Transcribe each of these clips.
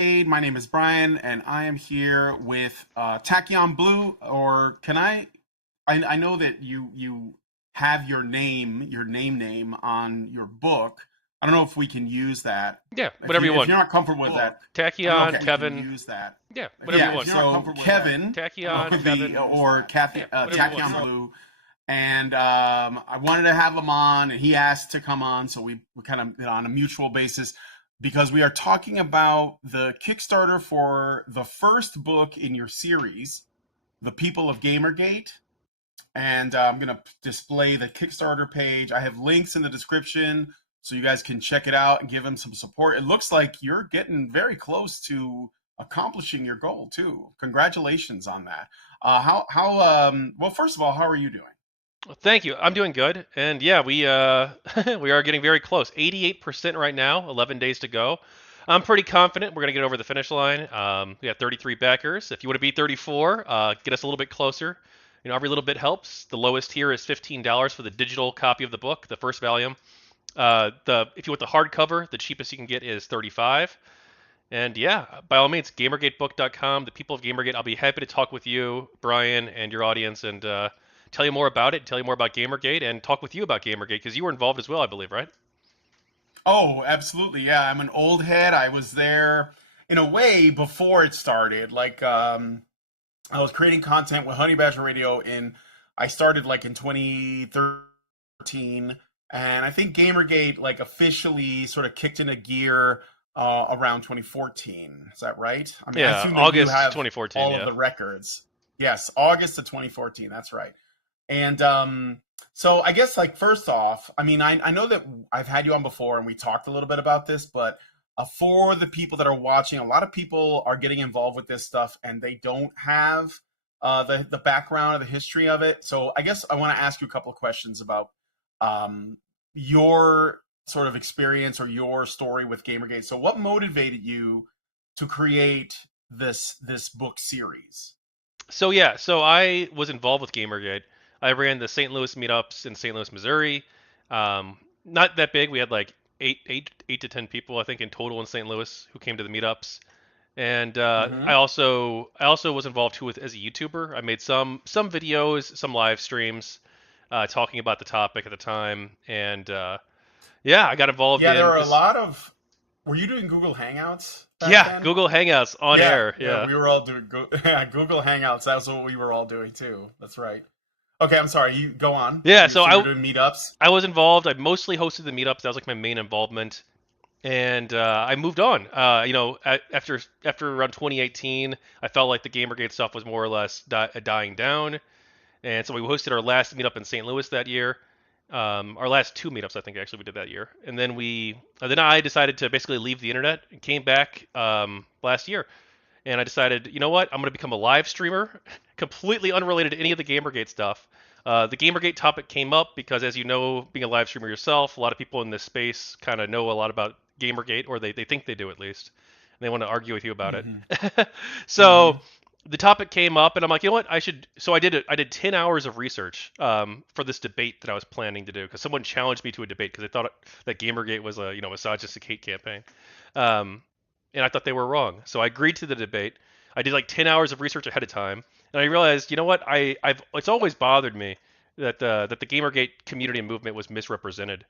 My name is Brian, and I am here with Tachyon Blue. Or can I know that you have your name on your book. I don't know if we can use that. Yeah, If whatever you if want. you're not comfortable with that, I don't know Tachyon, if we can Kevin. use that. Yeah, whatever you Yeah. want. So Kevin, Tachyon, Kevin. or Kathy Yeah, whatever you want. Tachyon Blue, and I wanted to have him on, and he asked to come on, so we kind of on a mutual basis because we are talking about the Kickstarter for the first book in your series, The People of Gamergate. And I'm going to display the Kickstarter page. I have links in the description so you guys can check it out and give him some support. It looks like you're getting very close to accomplishing your goal too. Congratulations on that. Well, first of all, how are you doing? Well, thank you. I'm doing good, and yeah, we we are getting very close. 88% right now. 11 days to go. I'm pretty confident we're gonna get over the finish line. We got 33 backers. If you want to beat 34, get us a little bit closer. Every little bit helps. The lowest here is $15 for the digital copy of the book, the first volume. The if you want the hardcover, the cheapest you can get is 35. And yeah, by all means, GamerGateBook.com, the people of GamerGate. I'll be happy to talk with you, Brian, and your audience, and tell you more about it, tell you more about GamerGate, and talk with you about GamerGate because you were involved as well, I believe, right? Oh, absolutely. Yeah, I'm an old head. I was there in a way before it started. I was creating content with Honey Badger Radio I started like in 2013, and I think Gamergate like officially sort of kicked into gear around 2014. Is that right? I mean, I Yeah, assume that you August have 2014. all of Yeah. the records. Yes, August of 2014. That's right. And so I guess like first off, I mean, I know that I've had you on before and we talked a little bit about this, but for the people that are watching, a lot of people are getting involved with this stuff and they don't have the background or the history of it. So I guess I want to ask you a couple of questions about um, your sort of experience or your story with Gamergate. So what motivated you to create this book series? So yeah, so I was involved with GamerGate. I ran the St. Louis meetups in St. Louis, Missouri. Not that big. We had like eight to 10 people, I think, in total in St. Louis who came to the meetups. And I Mm-hmm. also was involved too with as a YouTuber. I made some videos, some live streams, talking about the topic at the time, and yeah, I got involved Yeah, there in are a this. lot of. Were you doing Google Hangouts back Yeah, then? Google Hangouts on Yeah, air. yeah, Yeah, we were all doing yeah, Google Hangouts. That's what we were all doing too. That's right. Okay, I'm sorry. You go on. yeah. You So so you were I doing meetups. I was involved. I mostly hosted the meetups. That was like my main involvement, and I moved on. After around 2018, I felt like the GamerGate stuff was more or less dying down. And so we hosted our last meetup in St. Louis that year. Our last two meetups, I think, actually, we did that year. And then I decided to basically leave the internet and came back last year. And I decided, you know what? I'm going to become a live streamer, completely unrelated to any of the GamerGate stuff. The GamerGate topic came up because, as you know, being a live streamer yourself, a lot of people in this space kind of know a lot about GamerGate, or they think they do at least. And they want to argue with you about it. Mm-hmm. So Mm-hmm. the topic came up, and I'm like, you know what? I should. So I did it. I did 10 hours of research for this debate that I was planning to do because someone challenged me to a debate because they thought that GamerGate was a misogynistic hate campaign, um, and I thought they were wrong. So I agreed to the debate. I did like 10 hours of research ahead of time, and I realized, you know what? I've it's always bothered me that the GamerGate community and movement was misrepresented.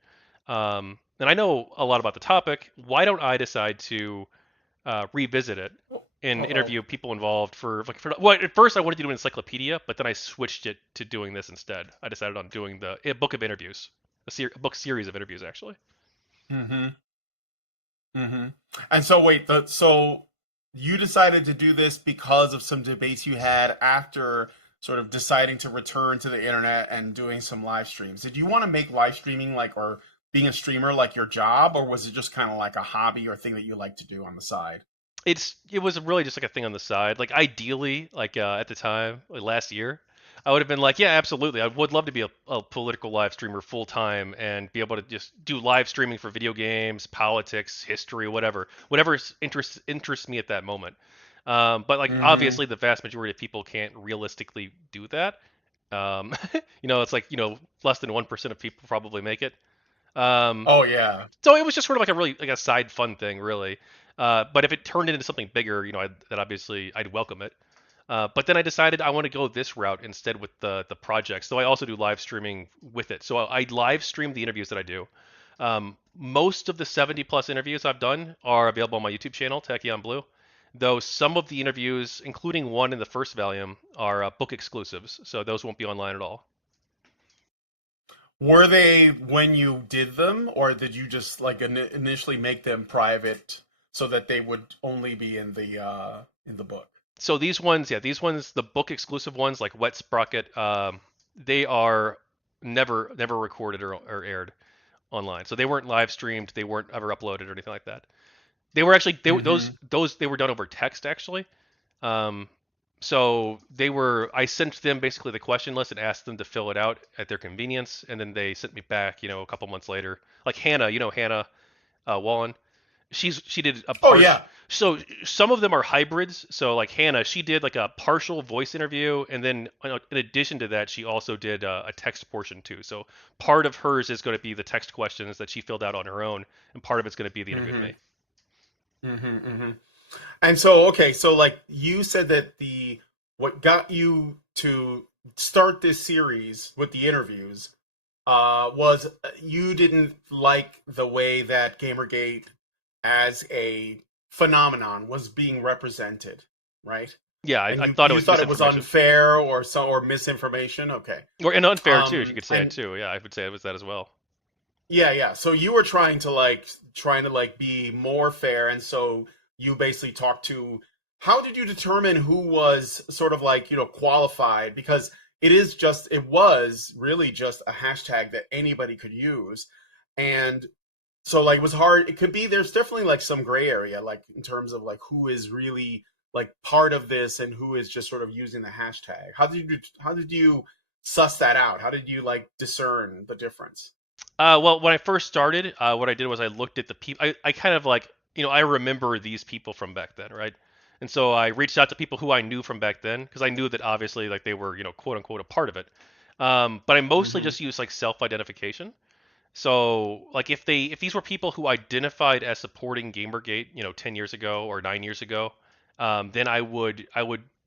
And I know a lot about the topic. Why don't I decide to revisit it and Uh-oh. interview people involved for well, at first I wanted to do an encyclopedia, but then I switched it to doing this instead. I decided on doing a book of interviews, a book series of interviews actually. Mm-hmm. Mm-hmm. And so wait, so you decided to do this because of some debates you had after sort of deciding to return to the internet and doing some live streams. Did you want to make live streaming like or being a streamer like your job, or was it just kind of like a hobby or thing that you like to do on the side? It was really just like a thing on the side. Like ideally, like at the time, like last year, I would have been like, yeah, absolutely. I would love to be a political live streamer full time and be able to just do live streaming for video games, politics, history, whatever interests me at that moment. But like Mm-hmm. obviously, the vast majority of people can't realistically do that. Um, it's like less than 1% of people probably make it. Um, Oh yeah. so it was just sort of like a really like a side fun thing, really. But if it turned into something bigger, that obviously I'd welcome it. But then I decided I want to go this route instead with the project. So I also do live streaming with it. So I live stream the interviews that I do. Most of the 70 plus interviews I've done are available on my YouTube channel, Tachyon Blue. Though some of the interviews, including one in the first volume, are book exclusives. So those won't be online at all. Were they when you did them, or did you just like initially make them private so that they would only be in the book? So these ones, yeah, these ones, the book exclusive ones like Wet Sprocket, they are never recorded or aired online. So they weren't live streamed, they weren't ever uploaded or anything like that. They were actually they were Mm-hmm. those they were done over text actually. Um, so they were I sent them basically the question list and asked them to fill it out at their convenience, and then they sent me back, a couple months later. Like Hannah, Hannah Wallen, she did a Oh partial. yeah. So some of them are hybrids. So like Hannah, she did like a partial voice interview, and then in addition to that, she also did a text portion too. So part of hers is going to be the text questions that she filled out on her own, and part of it's going to be the interview with Mm-hmm. me. Mm-hmm. Mm-hmm. And so, okay, so like you said that the what got you to start this series with the interviews was you didn't like the way that Gamergate as a phenomenon was being represented, right? Yeah, And I you thought it you was thought it was misinformation, unfair or misinformation. Okay. and unfair too. You could say it And too. Yeah, I would say it was that as well. yeah, yeah. So you were trying to be more fair, and so you basically talked to how did you determine who was sort of like, qualified? Because it was really just a hashtag that anybody could use. And so like it was hard. It could be there's definitely like some gray area, like in terms of like who is really like part of this and who is just sort of using the hashtag. How did you suss that out? How did you like discern the difference? Well, when I first started, what I did was I looked at the people. I kind of like, I remember these people from back then, right? And so I reached out to people who I knew from back then because I knew that obviously like they were, quote unquote, a part of it. But I mostly Mm-hmm. just used like self-identification. So like if these were people who identified as supporting Gamergate, 10 years ago or 9 years ago, then I would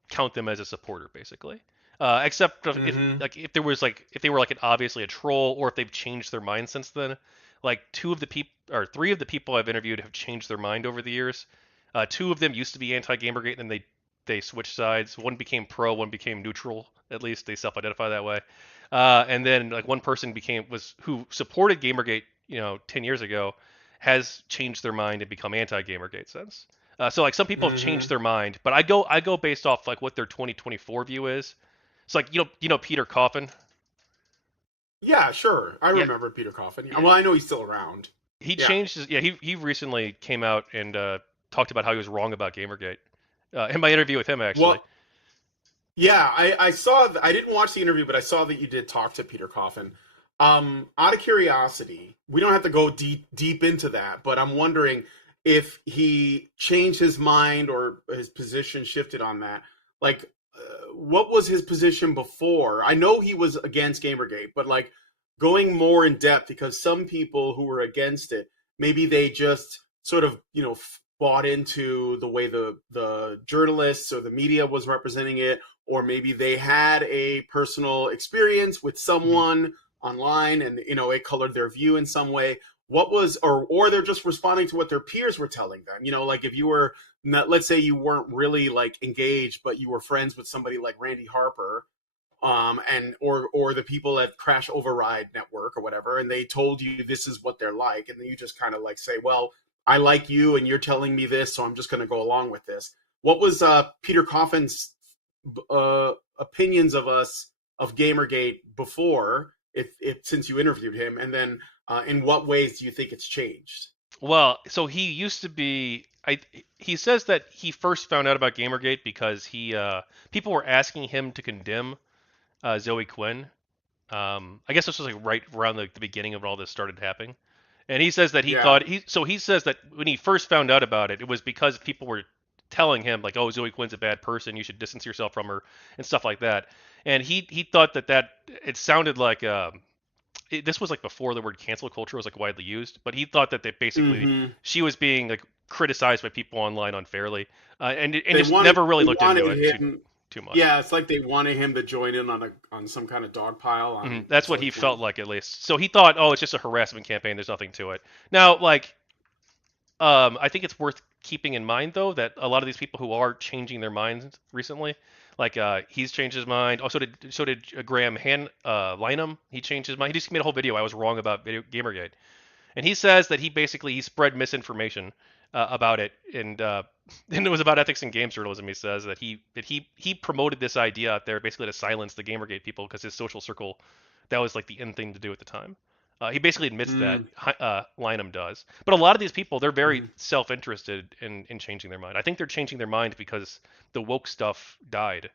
count them as a supporter basically. Except if Mm-hmm. like if they were like obviously a troll or if they've changed their mind since then. Like two of the people or three of the people I've interviewed have changed their mind over the years. Two of them used to be anti-Gamergate, and then they switched sides. One became pro, one became neutral. At least they self-identify that way. And then like one person became was who supported Gamergate, 10 years ago, has changed their mind and become anti-Gamergate since. So like some people have changed Mm-hmm. their mind, but I go based off like what their 2024 view is. It's like Peter Coffin. Yeah, sure. I Yeah, remember Peter Coffin. yeah. Well, I know he's still around. He Yeah. changed his. Yeah, he recently came out and talked about how he was wrong about Gamergate. In my interview with him, actually. Well, yeah, I saw. I didn't watch the interview, but I saw that you did talk to Peter Coffin. Out of curiosity, we don't have to go deep into that, but I'm wondering if he changed his mind or his position shifted on that. Like, what was his position before? I know he was against Gamergate, but like going more in depth because some people who were against it, maybe they just sort of bought into the way the journalists or the media was representing it, or maybe they had a personal experience with Mhm. someone online and it colored their view in some way. What was or they're just responding to what their peers were telling them, like if you were not, let's say you weren't really like engaged but you were friends with somebody like Randy Harper, and or the people at Crash Override Network or whatever, and they told you this is what they're like, and then you just kind of like say, well, I like you and you're telling me this, so I'm just going to go along with this. What was Peter Coffin's opinions of us of Gamergate before, if since you interviewed him, and then in what ways do you think it's changed? Well, so he used to be. He says that he first found out about Gamergate because people were asking him to condemn Zoe Quinn. I guess this was like right around the beginning of when all this started happening. And he says that he Yeah. thought he says that when he first found out about it, it was because people were telling him like, "Oh, Zoe Quinn's a bad person. You should distance yourself from her," and stuff like that. And he thought that it sounded like this was like before the word cancel culture was like widely used, but he thought that they basically Mm-hmm. she was being like criticized by people online unfairly, and They just wanted never really they looked into wanted it him. too much. Yeah, it's like they wanted him to join in on some kind of dog pile on That's what he felt 2020. like, at least. So he thought, oh, it's just a harassment campaign. There's nothing to it. Now, like, I think it's worth keeping in mind though that a lot of these people who are changing their minds recently, like he's changed his mind. Oh, so did Graham Lynham. He changed his mind. He just made a whole video. I was wrong about Gamergate, and he says that he spread misinformation about it, and and it was about ethics in games journalism. He says that he promoted this idea out there basically to silence the Gamergate people because his social circle, that was like the in thing to do at the time. He basically admits that Mm, Lynham does, but a lot of these people, they're very mhm. self-interested in changing their mind. I think they're changing their mind because the woke stuff died.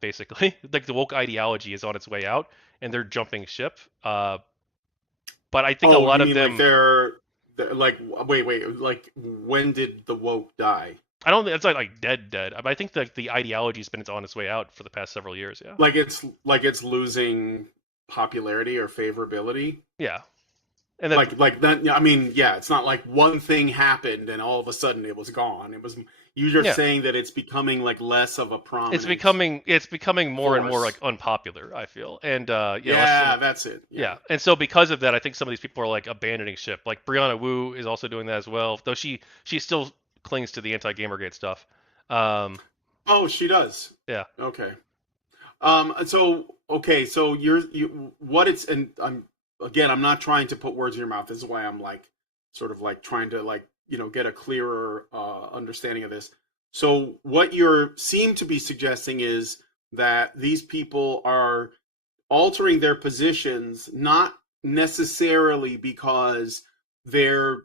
Basically, like the woke ideology is on its way out, and they're jumping ship. But I think a Oh, lot you of mean like them, they're like wait, like when did the woke die? I don't think it's like dead. But I think that the ideology's been on its way out for the past several years. Yeah. Like it's losing popularity or favorability? Yeah. And that Like that, I mean, yeah, it's not like one thing happened and all of a sudden it was gone. It was you're just yeah, saying that it's becoming like less of a it's prominent becoming more and more like force. unpopular, I feel. And Yeah, that's it. Yeah. yeah. And so because of that, I think some of these people are like abandoning ship. Like Brianna Wu is also doing that as well, though she still clings to the anti-Gamergate stuff. Um, Oh, she does. yeah. Okay. So okay, so you what it's and I'm again, I'm not trying to put words in your mouth. This is why I'm like sort of like trying to like, get a clearer understanding of this. So what you're seem to be suggesting is that these people are altering their positions not necessarily because they're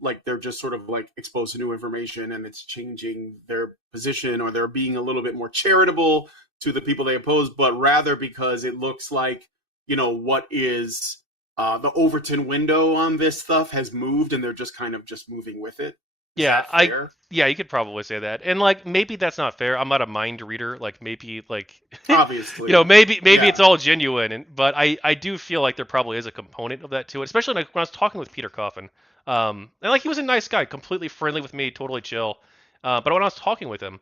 like they're just sort of like exposed to new information and it's changing their position, or they're being a little bit more charitable to the people they oppose, but rather because it looks like what is the Overton window on this stuff has moved and they're just kind of just moving with it. Is Yeah, that fair? yeah, you could probably say that. And like maybe that's not fair. I'm not a mind reader. Like maybe like Obviously. maybe Yeah. it's all genuine, but I do feel like there probably is a component of that to it, especially like when I was talking with Peter Coffin. And like he was a nice guy, completely friendly with me, totally chill. But when I was talking with him,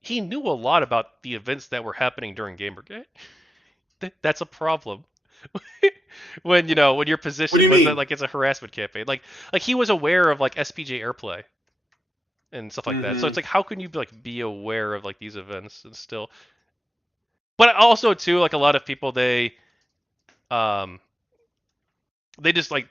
he knew a lot about the events that were happening during Gamergate. That's a problem. When when your What do position you was that mean? like it's a harassment campaign. Like he was aware of like SPJ airplay and stuff like that. So it's Mm-hmm. like, how can you like be aware of like these events and still? But also too, like a lot of people, um, they just like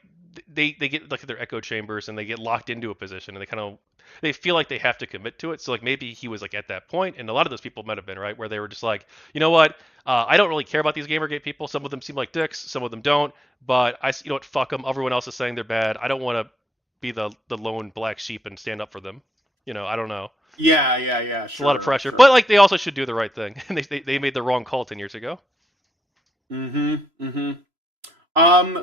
they get like their echo chambers and they get locked into a position and they feel like they have to commit to it. So like maybe he was like at that point, and a lot of those people might have been right where they were just like, you know what, I don't really care about these Gamergate people. Some of them seem like dicks, some of them don't. But you know what, fuck them. Everyone else is saying they're bad. I don't want to be the lone black sheep and stand up for them. I don't know. Yeah, yeah, yeah. It's a lot of Sure, pressure, but sure. like they also should do the right thing. And they made the wrong call 10 years ago. Mm-hmm. Mm-hmm.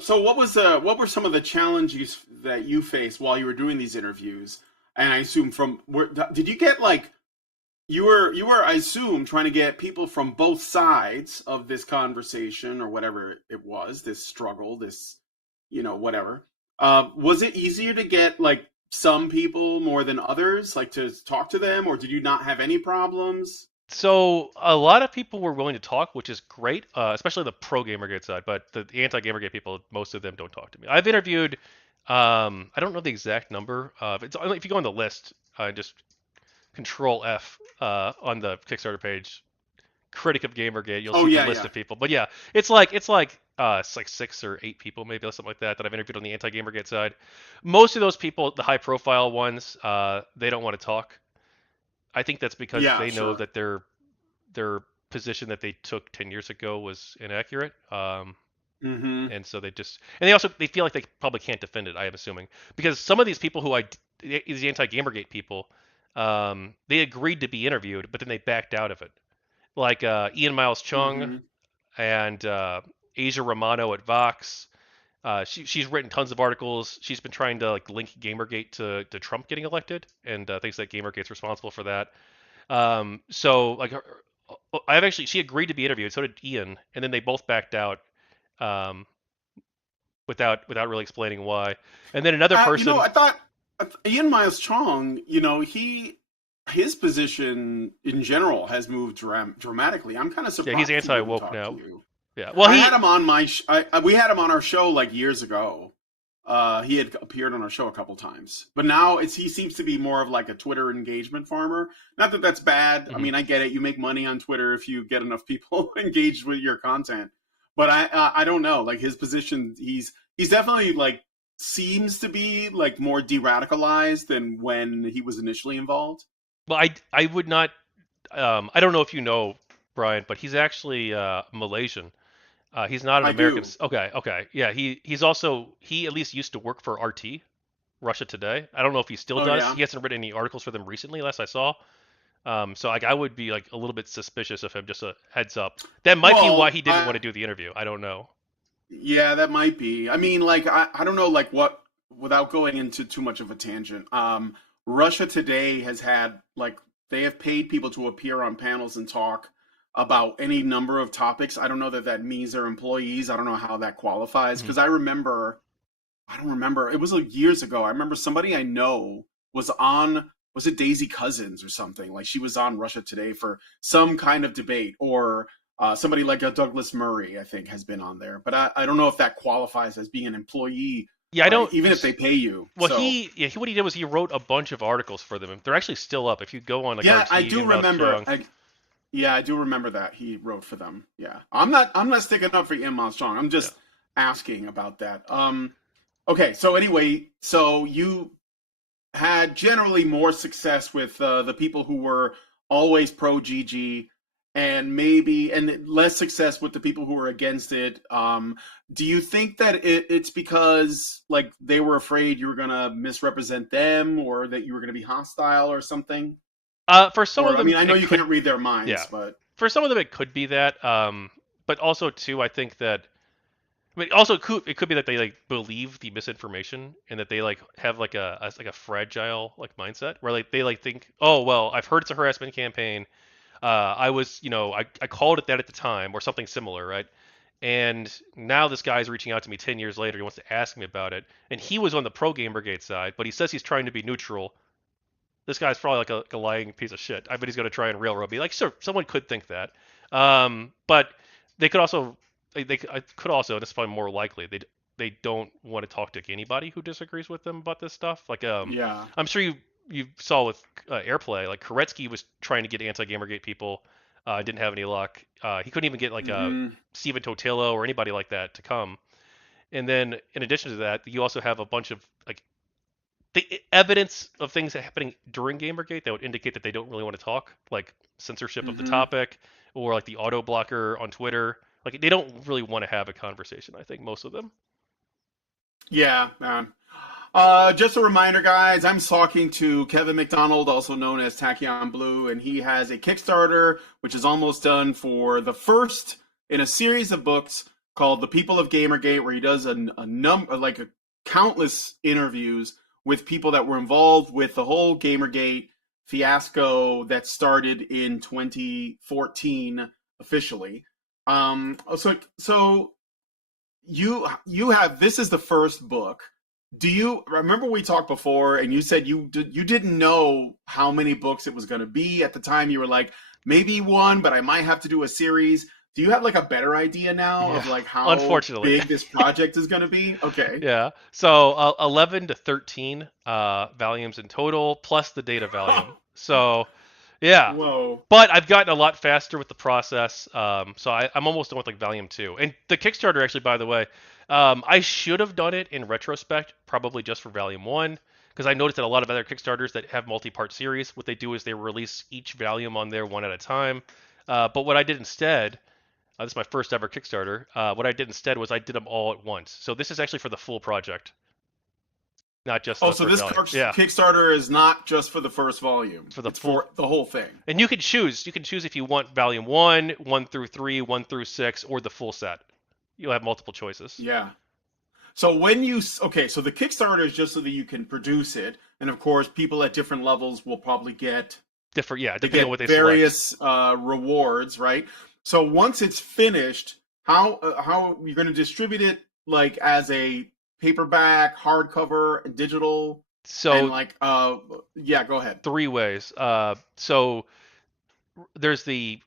So what were some of the challenges that you faced while you were doing these interviews? And I assume did you get like you were I assume trying to get people from both sides of this conversation or whatever it was, this struggle, this whatever. Was it easier to get like some people more than others, like to talk to them, or did you not have any problems? So a lot of people were willing to talk, which is great, especially the pro Gamergate side. But the anti Gamergate people, most of them don't talk to me. I've interviewed, I don't know the exact number. If you go on the list, just Control F on the Kickstarter page, critic of Gamergate, you'll Oh see the yeah, list yeah. of people. But yeah, it's like 6 or 8 people maybe, or something like that I've interviewed on the anti Gamergate side. Most of those people, the high profile ones, they don't want to talk. I think that's because Yeah, they know sure. that their position that they took 10 years ago was inaccurate. Mm-hmm. And so they feel like they probably can't defend it. I am assuming because some of these people these anti-Gamergate people, they agreed to be interviewed, but then they backed out of it. Like Ian Miles Chung Mm-hmm. and Asia Romano at Vox. She's written tons of articles. She's been trying to like link Gamergate to Trump getting elected, and thinks that Gamergate's responsible for that. So like I've actually she agreed to be interviewed. So did Ian, and then they both backed out um, without really explaining why. And then another You know, person. I thought. Ian Miles Chong, his position in general has moved dramatically. I'm kind of Yeah, he's surprised he wouldn't anti-woke talk to now. you. Yeah. Well, I he had him on we had him on our show like years ago. He had appeared on our show a couple times, but now he seems to be more of like a Twitter engagement farmer. Not that that's bad. I Mhm. mean, I get it. You make money on Twitter if you get enough people engaged with your content. But I don't know. Like his position, he's definitely like seems to be like more de-radicalized than when he was initially involved. Well, I would not. I don't know if you know Brian, but he's actually Malaysian. He's not an I American. do. Okay, okay, yeah. He at least used to work for RT, Russia Today. I don't know if he still Oh does. yeah. He hasn't written any articles for them recently, last I saw. So like I would be like a little bit suspicious of him. Just a heads up. That might be why Well, he didn't want to do the interview. I don't know. yeah, that might be. I mean, like I don't know, like what without going into too much of a tangent. Russia Today has had like they have paid people to appear on panels and talk about any number of topics. I don't know that that means they're employees. I don't know how that qualifies Mhm. because I don't remember. It was like years ago. I remember somebody I know was on, was it Daisy Cousins or something? Like she was on Russia Today for some kind of debate, or somebody like a Douglas Murray, I think, has been on there. But I don't know if that qualifies as being an employee, Yeah, I don't. even if they pay you. Well, So what he did was he wrote a bunch of articles for them. They're actually still up. If you go on like yeah, I RT do and Mao remember. Chung. Yeah, I do remember that he wrote for them. Yeah, I'm not sticking up for Ian Strong. I'm Yeah. just asking about that. Okay, so anyway, so you had generally more success with the people who were always pro GG, and less success with the people who were against it. Do you think that it's because like they were afraid you were gonna misrepresent them, or that you were gonna be hostile or something? For some of Or I them, mean, I know it you could. can't read their Yeah. minds, but For some of them, it could be that. But also too, I think that. I mean, also it could be that they like believe the misinformation and that they like have like like a fragile like mindset where like they like think, oh well, I've heard it's a harassment campaign. I was, I called it that at the time or something similar, right? And now this guy's reaching out to me 10 years later. He wants to ask me about it. And he was on the pro Gamergate side, but he says he's trying to be neutral. This guy's probably like a lying piece of shit. I bet he's going to try and railroad me. Like, sure, someone could think that. But they could also, they could also, and it's probably more likely, they don't want to talk to anybody who disagrees with them about this stuff. Like, yeah. I'm sure you saw with Airplay, like Koretsky was trying to get anti-Gamergate people, didn't have any luck. He couldn't even get like Hmm. Steven Totillo or anybody like that to come. And then in addition to that, you also have a bunch of like the evidence of things happening during Gamergate that would indicate that they don't really want to talk, like censorship of the Hmm. topic or like the auto blocker on Twitter. Like they don't really want to have a conversation. I think most of them. Yeah. Just a reminder, guys, I'm talking to Kevin McDonald, also known as Tachyon Blue, and he has a Kickstarter, which is almost done, for the first in a series of books called The People of Gamergate, where he does a number, like countless interviews with people that were involved with the whole Gamergate fiasco that started in 2014 officially. So you have, this is the first book. Do you remember we talked before and you said you didn't know how many books it was going to be at the time? You were like, maybe one, but I might have to do a series. Do you have like a better idea now Yeah, of like how unfortunately. big this project is going to be? Okay. Yeah. So 11 to 13 volumes in total, plus the data volume. So yeah, Whoa. but I've gotten a lot faster with the process. So I'm almost done with like volume two. And the Kickstarter, actually, by the way, I should have done it in retrospect, probably just for volume one, because I noticed that a lot of other Kickstarters that have multi-part series, what they do is they release each volume on there one at a time. But what I did instead, this is my first ever Kickstarter. What I did instead was I did them all at once. So this is actually for the full project, not just Oh, the so first this volume. Yeah, Kickstarter is not just for the first volume. for the It's full. for the whole thing. And you can choose. You can choose if you want volume one, 1 through 3, 1 through 6, or the full set. You'll have multiple choices. Yeah. So okay, so the Kickstarter is just so that you can produce it, and of course, people at different levels will probably get Different, yeah, they depending on get what they select. various rewards, right? So once it's finished, how you're going to distribute it, like as a paperback, hardcover, digital? And So like, yeah, go ahead. three ways. So there's the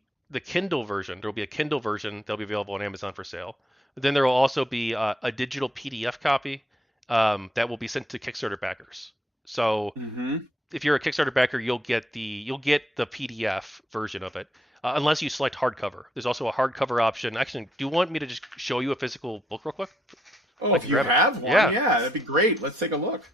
Kindle version. There will be a Kindle version that'll be available on Amazon for sale. Then there will also be a digital PDF copy that will be sent to Kickstarter backers. So Mm-hmm. if you're a Kickstarter backer, you'll get the PDF version of it, unless you select hardcover. There's also a hardcover option. Actually, do you want me to just show you a physical book real quick? Oh, I if can you grab it. have one, Yeah, yeah, that'd be great. Let's take a look.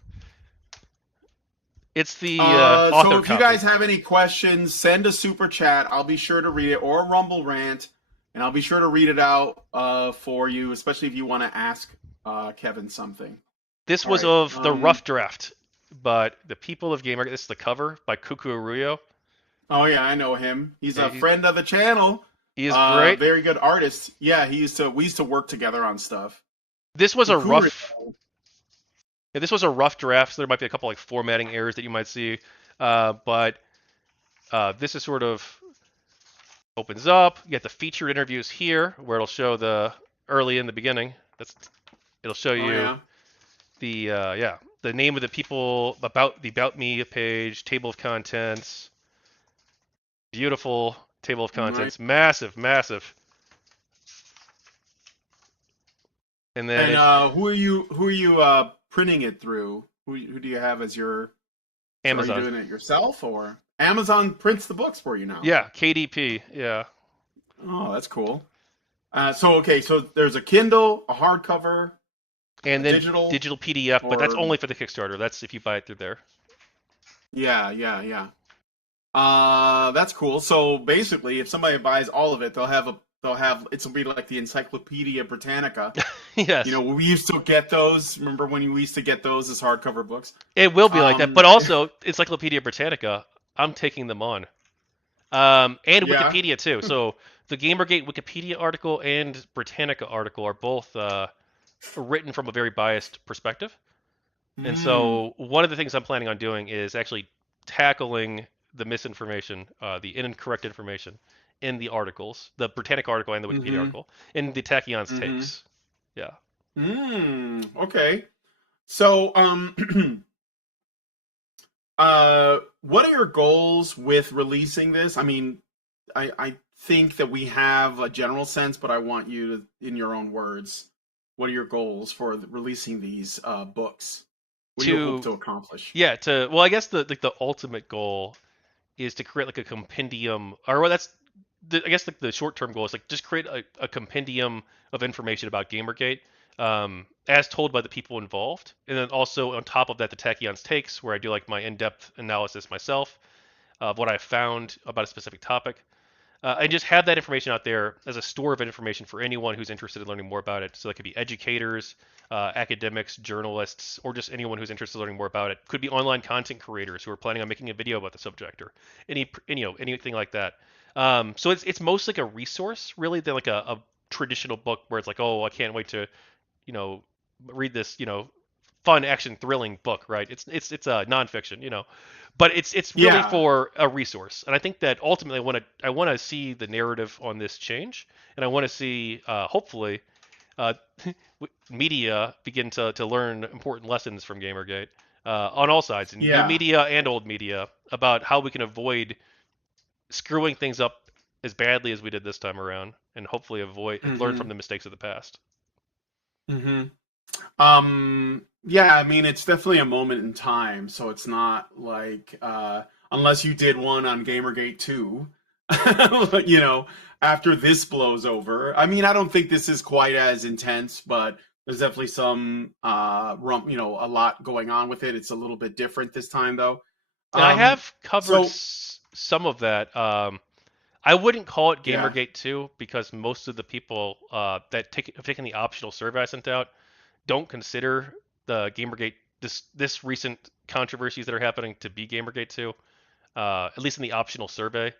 it's the So author if you copy. guys have any questions, send a super chat. I'll be sure to read it, or a Rumble rant, and I'll be sure to read it out for you, especially if you want to ask Kevin something. This All was right. of the rough draft, but the people of Gamer. This is the cover by Kuku Arroyo. Oh yeah, I know him. He's a He, friend of the channel. he is great. Very good artist. Yeah, we used to work together on stuff. This was a Kukuri. rough. Yeah, this was a rough draft, so there might be a couple like formatting errors that you might see, but this is sort of opens up. You get the featured interviews here, where it'll show the early in the beginning. It'll show Oh you yeah. the name of the people, about me page, table of contents, beautiful table of Right. contents, massive, and then And it who are you printing it through? Who do you have as your? So are you Amazon. doing it yourself or Amazon prints the books for you now? Yeah, KDP. Yeah, Oh, that's cool. So okay, so there's a Kindle, a hardcover, a and then digital, digital PDF, but that's or only for the Kickstarter. That's if you buy it through there. yeah. That's cool. So basically, if somebody buys all of it, they'll have it'll be like the Encyclopedia Britannica. You Yes. know, we used to get those. Remember when we used to get those as hardcover books? It will be like that, but Um, also Encyclopedia Britannica. I'm taking them on, and yeah. Wikipedia too. So the GamerGate Wikipedia article and Britannica article are both written from a very biased perspective. And Mm, so one of the things I'm planning on doing is actually tackling the misinformation, the incorrect information in the articles, the Britannica article and the Wikipedia mm-hmm. article, in the Tachyon's Mm-hmm. takes. Yeah. Okay. So, what are your goals with releasing this? I mean, I think that we have a general sense, but I want you to, in your own words, what are your goals for releasing these books? What do you hope To to accomplish? yeah, to well, I guess the ultimate goal is to create like a compendium, or well, that's I guess the short term goal is like just create a compendium of information about Gamergate, as told by the people involved, and then also on top of that, the Tachyon's takes, where I do like my in depth analysis myself of what I found about a specific topic, and just have that information out there as a store of information for anyone who's interested in learning more about it. So that could be educators, academics, journalists, or just anyone who's interested in learning more about it. Could be online content creators who are planning on making a video about the subject or anything like that. So it's mostly like a resource really than like a traditional book where it's like, oh, I can't wait to you know read this fun action thrilling book, right? It's a nonfiction, but it's really Yeah, for a resource. And I think that ultimately I want to see the narrative on this change, and I want to see hopefully uh, media begin to learn important lessons from Gamergate on all sides, new yeah. media and old media, about how we can avoid screwing things up as badly as we did this time around, and hopefully avoid learn from Mm-hmm. the mistakes of the past. Mm-hmm. Yeah, I mean, it's definitely a moment in time, so it's not like unless you did one on Gamergate 2, you know, after this blows over. I mean, I don't think this is quite as intense, but there's definitely some a lot going on with it. It's a little bit different this time though. And I Um, have covered so some of that. I wouldn't call it yeah. Gamergate 2 because most of the people that have taken the optional survey I sent out don't consider the Gamergate this recent controversies that are happening to be Gamergate 2. At least in the optional survey,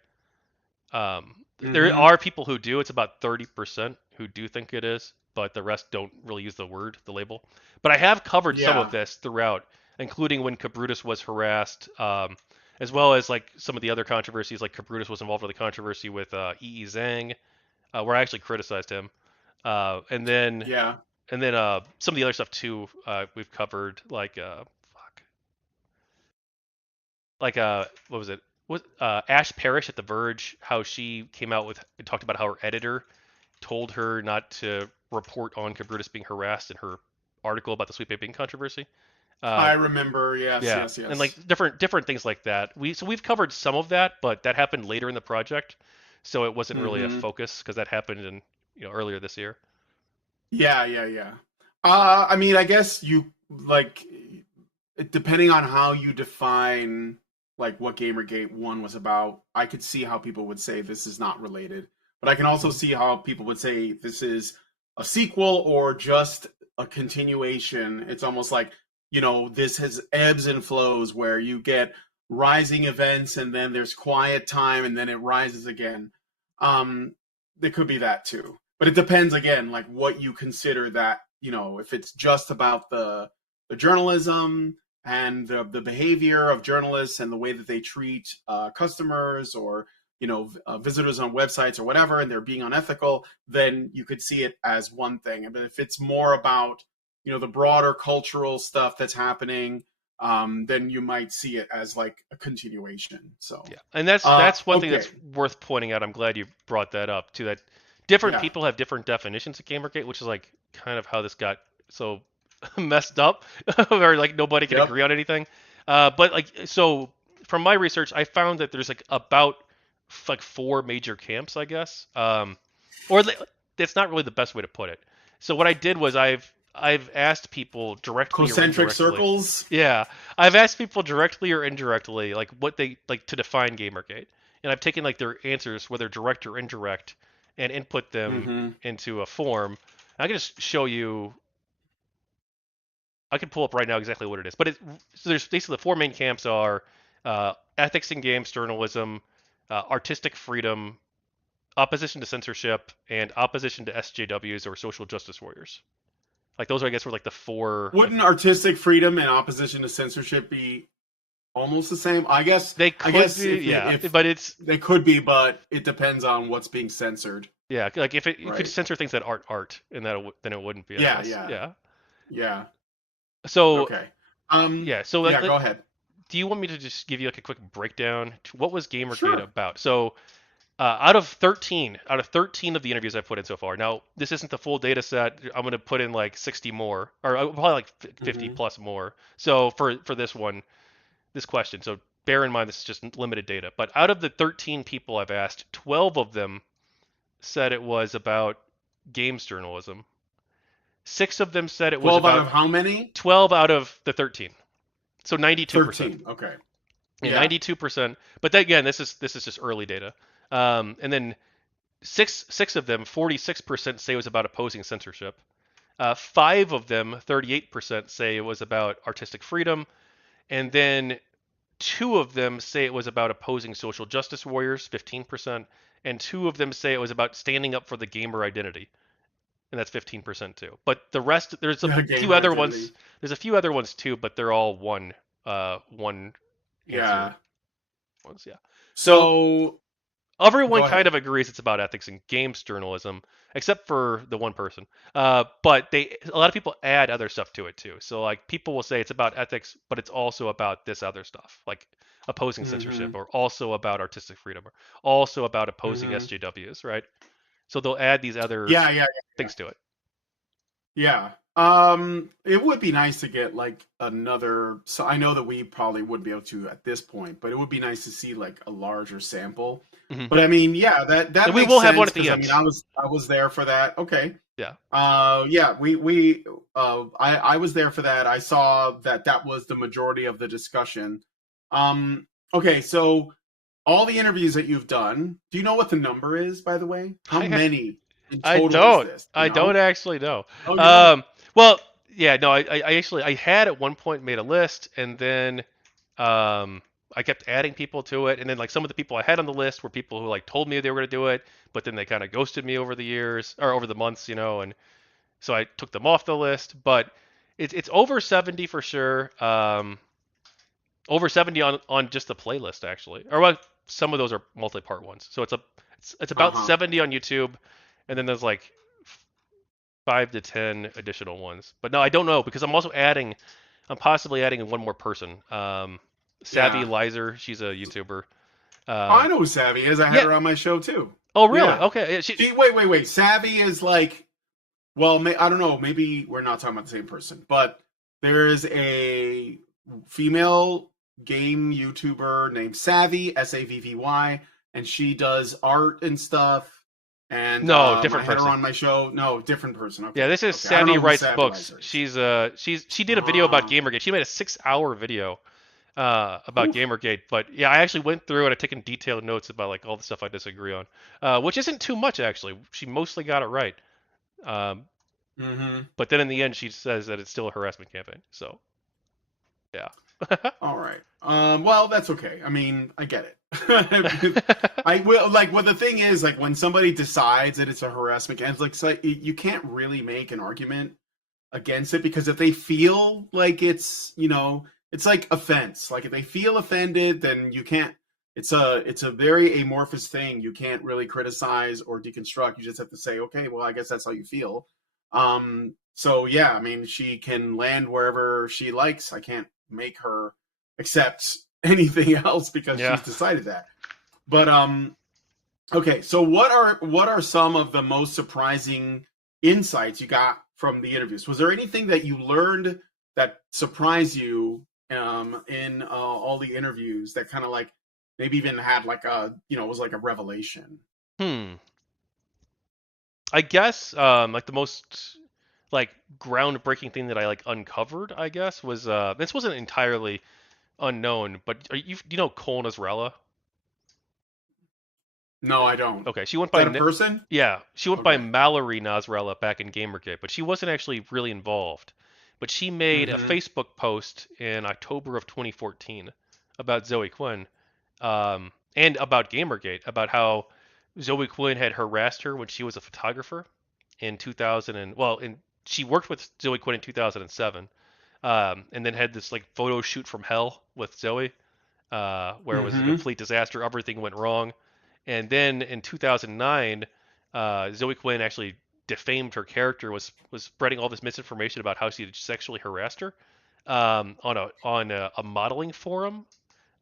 there Mm-hmm. are people who do. It's about 30% who do think it is, but the rest don't really use the label. But I have covered some of Yeah. this throughout, including when Cabrutus was harassed, as well as like some of the other controversies. Like Cabrutus was involved with a controversy with Yi Zhang, where I actually criticized him, and then Yeah. some of the other stuff too. We've covered like fuck. like what was it? What Ash Parrish at The Verge, how she came out with and talked about how her editor told her not to report on Cabrutus being harassed in her article about the Sweet Baby controversy. Uh, I remember. Yes, yeah, yes, and like yes. different things like that. We've covered some of that, but that happened later in the project, so it wasn't really a Mm-hmm. focus because that happened in earlier this year. Yeah, yeah, yeah. I mean, I guess you like depending on how you define like what Gamergate 1 was about, I could see how people would say this is not related. But I can also Mhm. see how people would say this is a sequel or just a continuation. It's almost like, this has ebbs and flows where you get rising events and then there's quiet time and then it rises again. Um, there could be that too. But it depends again, like what you consider that, if it's just about the journalism and the behavior of journalists and the way that they treat customers or visitors on websites or whatever, and they're being unethical, then you could see it as one thing. But if it's more about the broader cultural stuff that's happening, then you might see it as like a continuation. So Yeah, and that's one thing okay, that's worth pointing out. I'm glad you brought that up too. That different yeah, people have different definitions of Gamergate, which is like kind of how this got so messed up, or like nobody can yep. agree on anything. But like so, from my research, I found that there's like about like four major camps, I guess. Or that's not really the best way to put it. So what I did was I've asked people directly or Concentric indirectly. circles. Yeah, I've asked people directly or indirectly like what they like to define Gamergate, and I've taken like their answers, whether direct or indirect, and input them Mm-hmm. into a form. I can just show you. I can pull up right now exactly what it is. But so there's basically the four main camps are ethics in games journalism, artistic freedom, opposition to censorship, and opposition to SJWs or social justice warriors. Like those, are, I guess, were like the four. Like Wouldn't artistic freedom and opposition to censorship be almost the same? I guess. they I could guess be, yeah, if but it's they could be, but it depends on what's being censored, yeah, like if you could right? censor things that aren't art, and then it wouldn't be, I Yeah, guess. yeah, Yeah. yeah. So Okay. yeah, so Yeah. Go ahead. do you want me to just give you like a quick breakdown? What was Gamergate Sure. about? So out of 13 of the interviews I've put in so far. Now, this isn't the full data set. I'm going to put in like 60 more, or probably like 50 Mm-hmm. plus more. So for this question, so bear in mind this is just limited data. But out of the 13 people I've asked, 12 of them said it was about games journalism. Six of them said it was 12 out about of how many? 12 out of the 13. So 92%. 13. Okay. Yeah, Yeah. 92%. But then, again, this is just early data. And then six of them, 46% say it was about opposing censorship. Five of them, 38% say it was about artistic freedom, and then two of them say it was about opposing social justice warriors, 15%, and two of them say it was about standing up for the gamer identity, and that's 15% too. But the rest, there's a Yeah. few Gamer other identity. ones. There's a few other ones too, but they're all one answer Yeah. ones. Yeah. So So everyone go kind ahead. of agrees it's about ethics in games journalism, except for the one person. But a lot of people add other stuff to it too. So like people will say it's about ethics, but it's also about this other stuff, like opposing Mm-hmm. censorship, or also about artistic freedom, or also about opposing Mm-hmm. SJWs, right? So they'll add these other Yeah. Yeah. things to it. Yeah. It would be nice to get like another. So I know that we probably wouldn't be able to at this point, but it would be nice to see like a larger sample. Hmm. But I mean, yeah, that And we makes will have one sense at the because I end. mean, I was there for that. Okay. Yeah. Yeah, I was there for that. I saw that was the majority of the discussion. Okay, so all the interviews that you've done, do you know what the number is, by the way? How I many in I total is don't. this? Do you I don't know? actually know. Oh, you don't? Um, well, yeah, no, I actually I had at one point made a list, and then I kept adding people to it, and then like some of the people I had on the list were people who like told me they were going to do it, but then they kind of ghosted me over the years or over the months, and so I took them off the list. But it's over 70 for sure. Over 70 on just the playlist actually, or well, some of those are multi-part ones. So it's about Uh-huh. 70 on YouTube, and then there's like 5 to 10 additional ones. But no, I don't know because I'm possibly adding one more person. Savvy Yeah. Lizer, she's a YouTuber. I Um, know who Savvy is. I had yeah. her on my show too. Oh, really? Yeah. Okay. Yeah, she. She wait. Savvy is like, well, I don't know. Maybe we're not talking about the same person, but there is a female game YouTuber named Savvy, Savvy, and she does art and stuff. And No, I different had her person. on my show. No, different person. Yeah, Okay, this is okay. I don't Savvy know who writes books. Stabilizer is. She did a video about Ah, Gamergate. She made a 6-hour video about whew. Gamergate. But yeah, I actually went through and I taken detailed notes about like all the stuff I disagree on, which isn't too much actually. She mostly got it right. Um, Mm-hmm. but then in the end, she says that it's still a harassment campaign. So yeah. All right. Well, that's okay. I mean, I get it. I will like. Well, the thing is, like, when somebody decides that it's a harassment, and it's like you can't really make an argument against it because if they feel like it's, it's like offense. Like if they feel offended, then you can't. It's a very amorphous thing. You can't really criticize or deconstruct. You just have to say, okay, well, I guess that's how you feel. So yeah, I mean, she can land wherever she likes. I can't make her accept anything else because Yeah. she's decided that. But okay, so what are some of the most surprising insights you got from the interviews? Was there anything that you learned that surprised you in all the interviews that kind of like maybe even had like was like a revelation? Hmm. I guess like the most like groundbreaking thing that I like uncovered, I guess, was this wasn't entirely unknown, but do you know Cole Nasrallah? No, I don't. Okay, she went Is by that a person? yeah, she went by Okay. Mallory Nasrallah back in Gamergate, but she wasn't actually really involved. But she made a Mm-hmm. Facebook post in October of 2014 about Zoe Quinn, and about Gamergate, about how Zoe Quinn had harassed her when she was a photographer in 2000 and well, in she worked with Zoe Quinn in 2007, and then had this like photo shoot from hell with Zoe, where it was a Mm-hmm. complete disaster. Everything went wrong. And then in 2009, Zoe Quinn actually defamed her character, was spreading all this misinformation about how she had sexually harassed her on a modeling forum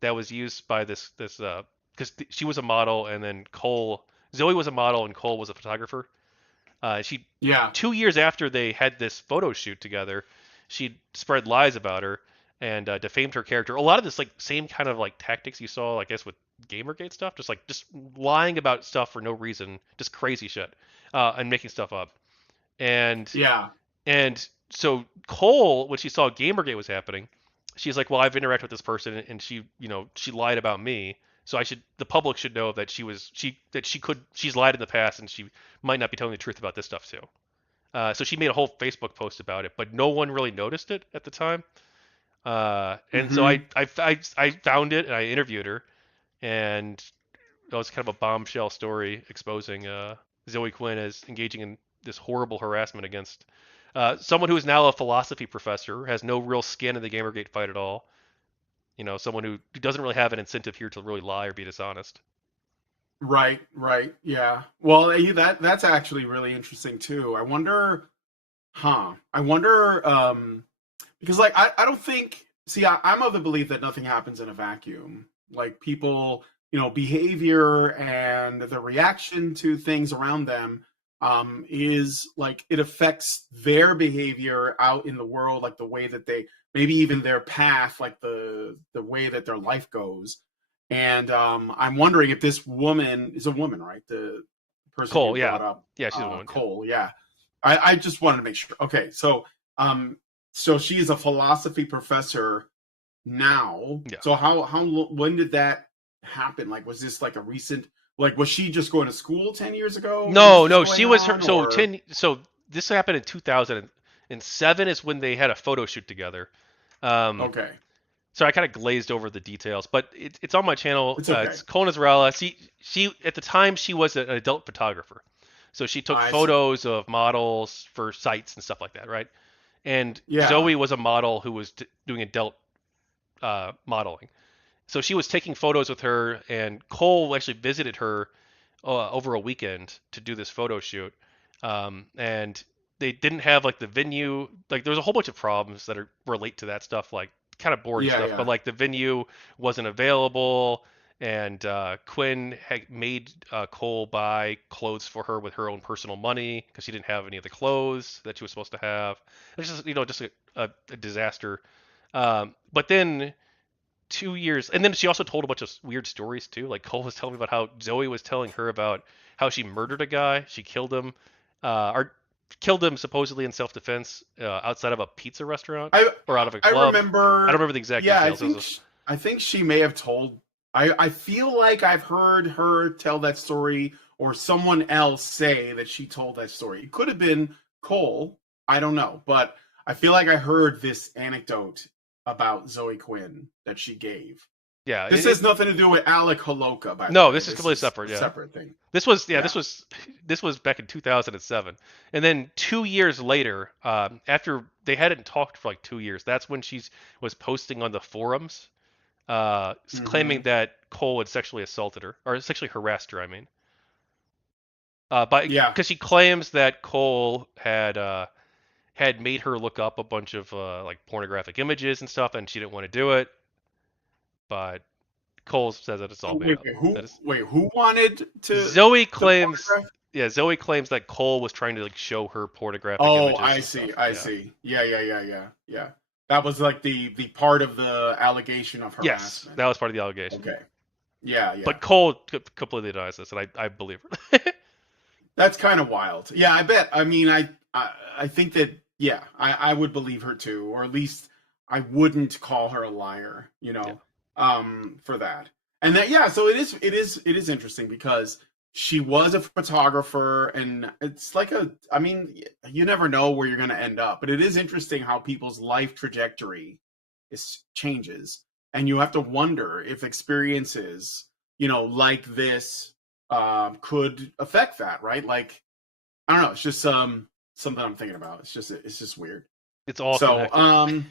that was used by this because she was a model and then Zoe was a model and Cole was a photographer. She Yeah. 2 years after they had this photo shoot together, she spread lies about her and defamed her character. A lot of this like same kind of like tactics you saw, I guess, with GamerGate stuff, just lying about stuff for no reason, just crazy shit, and making stuff up. And Yeah. and so Cole, when she saw Gamergate was happening, she's like, "Well, I've interacted with this person, and she lied about me. So the public should know that she's lied in the past, and she might not be telling the truth about this stuff too." So she made a whole Facebook post about it, but no one really noticed it at the time. And so Mm-hmm. I found it and I interviewed her, and it was kind of a bombshell story exposing Zoe Quinn as engaging in this horrible harassment against someone who is now a philosophy professor, has no real skin in the Gamergate fight at all. Someone who doesn't really have an incentive here to really lie or be dishonest. Right, right. Yeah. Well, that's actually really interesting too. I wonder, huh? I wonder, because like I don't think. See, I'm of the belief that nothing happens in a vacuum. Like people, behavior and the reaction to things around them, is like it affects their behavior out in the world, like the way that they, maybe even their path, like the way that their life goes. And I'm wondering if this woman is a woman, right? The person you Cole, yeah, brought up, yeah, she's a woman, yeah. Cole. Yeah, I just wanted to make sure. Okay, um, so she's a philosophy professor now. Yeah. So when did that happen? Like, was this like a recent? Like, was she just going to school 10 years ago when this No, was no, going she was her. on, So or 10. So this happened in 2007 is when they had a photo shoot together. Um, okay, so I kind of glazed over the details, but it's on my channel. it's okay. It's Kona Zarella. She at the time she was an adult photographer, so she took I see. photos of models for sites and stuff like that, right? And Yeah. Zoe was a model who was doing adult modeling. So she was taking photos with her, and Cole actually visited her over a weekend to do this photo shoot. And they didn't have like the venue. Like there was a whole bunch of problems that relate to that stuff, like kind of boring Yeah, stuff. But yeah. like the venue wasn't available, and Quinn had made Cole buy clothes for her with her own personal money because she didn't have any of the clothes that she was supposed to have. It's just just a disaster. But then 2 years, and then she also told a bunch of weird stories too. Like Cole was telling me about how Zoe was telling her about how she murdered a guy, she killed him, or killed him supposedly in self-defense outside of a pizza restaurant I or out of a I club. I don't remember. remember the exact Yeah, details. It was I think she may have told. I feel like I've heard her tell that story, or someone else say that she told that story. It could have been Cole. I don't know, but I feel like I heard this anecdote about Zoe Quinn that she gave. yeah, This has nothing to do with Alec Holoka, by the no, way. this is This completely is separate. a Yeah, separate thing. this Yeah. was back in 2007, and then 2 years later, after they hadn't talked for like 2 years, that's when she was posting on the forums, claiming Hmm. that Cole had sexually assaulted her or sexually harassed her. I mean, Yeah. because she claims that Cole had made her look up a bunch of like pornographic images and stuff, and she didn't want to do it, but Cole says that it's all made Wait, up. wait, That is who wanted Zoe to claims. photograph? Yeah, Zoe claims that Cole was trying to like show her pornographic Oh, images I and see. stuff. I Yeah. see. Yeah, yeah, yeah, yeah, yeah. That was like the part of the allegation of Yes, harassment. that was part of the allegation. Okay. Yeah, yeah. But Cole completely denies this, and I believe her. That's kind of wild. Yeah, I bet. I mean, I think that yeah, I would believe her too, or at least I wouldn't call her a liar, Yeah. for that. And that yeah, so it is interesting because she was a photographer, and it's like I mean, you never know where you're going to end up, but it is interesting how people's life trajectory is changes, and you have to wonder if experiences, like this could affect that, right? Like, I don't know. It's just something I'm thinking about. It's just weird. It's all So, connected.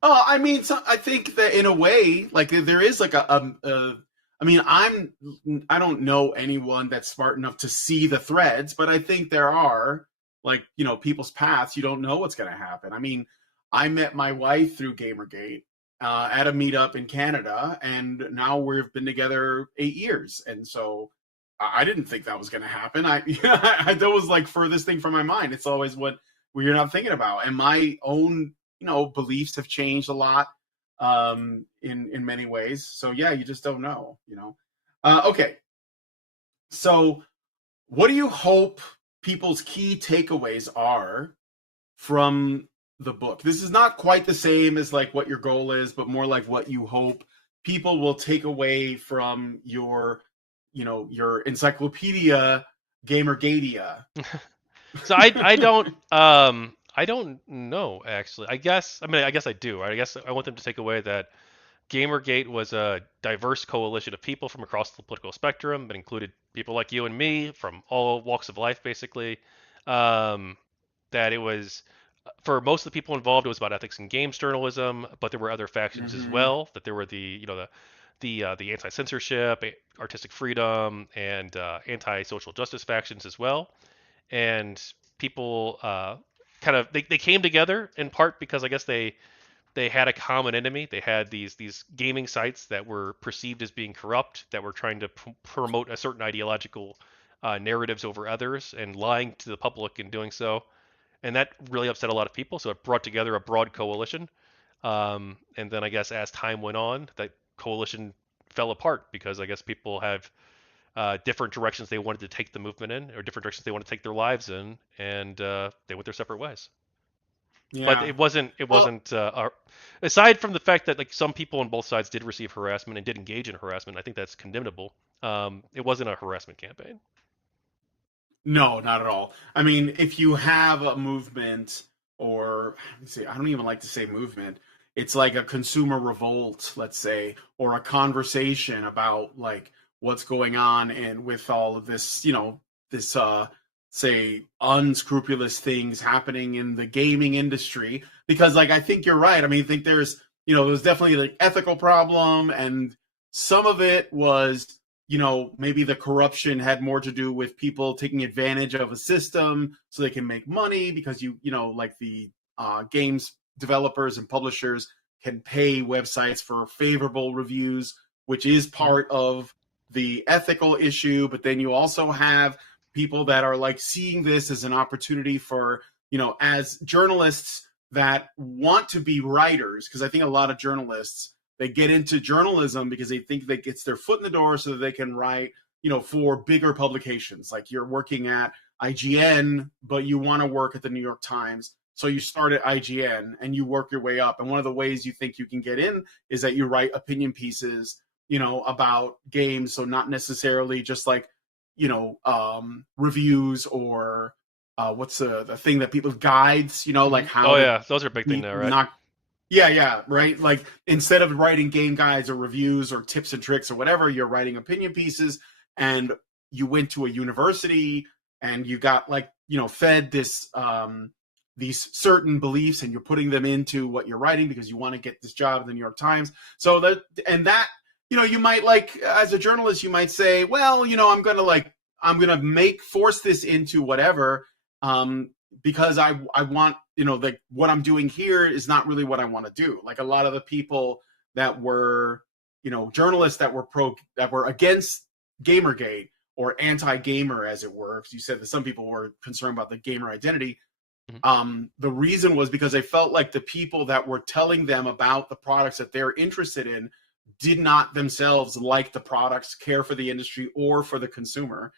I mean, I think that in a way, like there is like I mean, I don't know anyone that's smart enough to see the threads, but I think there are like people's paths. You don't know what's going to happen. I mean, I met my wife through GamerGate at a meetup in Canada, and now we've been together 8 years, and so I didn't think that was going to happen. That was like furthest thing from my mind. It's always what you're not thinking about, and my own beliefs have changed a lot in many ways. So yeah, you just don't know. Okay, so what do you hope people's key takeaways are from the book? This is not quite the same as like what your goal is, but more like what you hope people will take away from your encyclopedia Gamergadia. So I don't know actually. I guess I do. I guess I want them to take away that Gamergate was a diverse coalition of people from across the political spectrum, but included people like you and me from all walks of life, basically. Um, that it was, for most of the people involved, it was about ethics and games journalism, but there were other factions as Mm-hmm. well. That there were the anti-censorship, artistic freedom, and anti-social justice factions as well. And people kind of they came together in part because I guess they had a common enemy. They had these gaming sites that were perceived as being corrupt, that were trying to promote a certain ideological narratives over others and lying to the public in doing so. And that really upset a lot of people. So it brought together a broad coalition. And then I guess as time went on, that coalition fell apart because I guess people have different directions they wanted to take the movement in, or different directions they want to take their lives in, and they went their separate ways. But Yeah. it Well, wasn't aside from the fact that like some people on both sides did receive harassment and did engage in harassment. I think that's condemnable. It wasn't a harassment campaign. no, not at all. I mean, if you have a movement, or let's see, I don't even like to say movement. It's like a consumer revolt, let's say, or a conversation about like what's going on and with all of this, this say unscrupulous things happening in the gaming industry. Because like I think you're right. I mean, I think there's definitely like ethical problem, and some of it was maybe the corruption had more to do with people taking advantage of a system so they can make money because like the games developers and publishers can pay websites for favorable reviews, which is Mhm. part of the ethical issue. But then you also have people that are like seeing this as an opportunity for, as journalists that want to be writers, because I think a lot of journalists, they get into journalism because they think that gets their foot in the door so that they can write, for bigger publications. Like you're working at IGN, but you want to work at the New York Times. So you start at IGN and you work your way up. And one of the ways you think you can get in is that you write opinion pieces, about games. So not necessarily just like, reviews or what's the thing that people guides, like how Oh to yeah, those are a big thing beat now, right? not yeah, right. Like instead of writing game guides or reviews or tips and tricks or whatever, you're writing opinion pieces, and you went to a university and you got like, fed these certain beliefs, and you're putting them into what you're writing because you want to get this job in the New York Times. So that you might like, as a journalist, you might say, well, I'm gonna make force this into whatever, um, because I want, like what I'm doing here is not really what I want to do. Like a lot of the people that were, journalists that were against Gamergate or anti-gamer, as it were, because you said that some people were concerned about the gamer identity. Mhm. The reason was because they felt like the people that were telling them about the products that they're interested in did not themselves like the products, care for the industry, or for the consumer.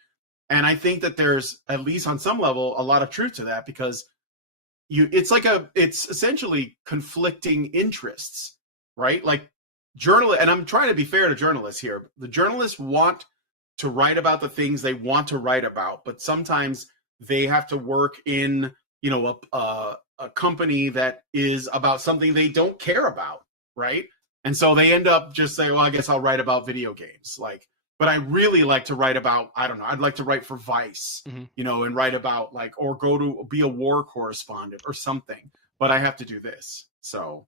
And I think that there's, at least on some level, a lot of truth to that, because it's essentially conflicting interests, right? Like journalists, and I'm trying to be fair to journalists here. The journalists want to write about the things they want to write about, but sometimes they have to work in, a company that is about something they don't care about, right? And so they end up just saying, well, I guess I'll write about video games. Like, but I really like to write about, I don't know, I'd like to write for Vice, Mhm. and write about, like, or go to be a war correspondent or something. But I have to do this. So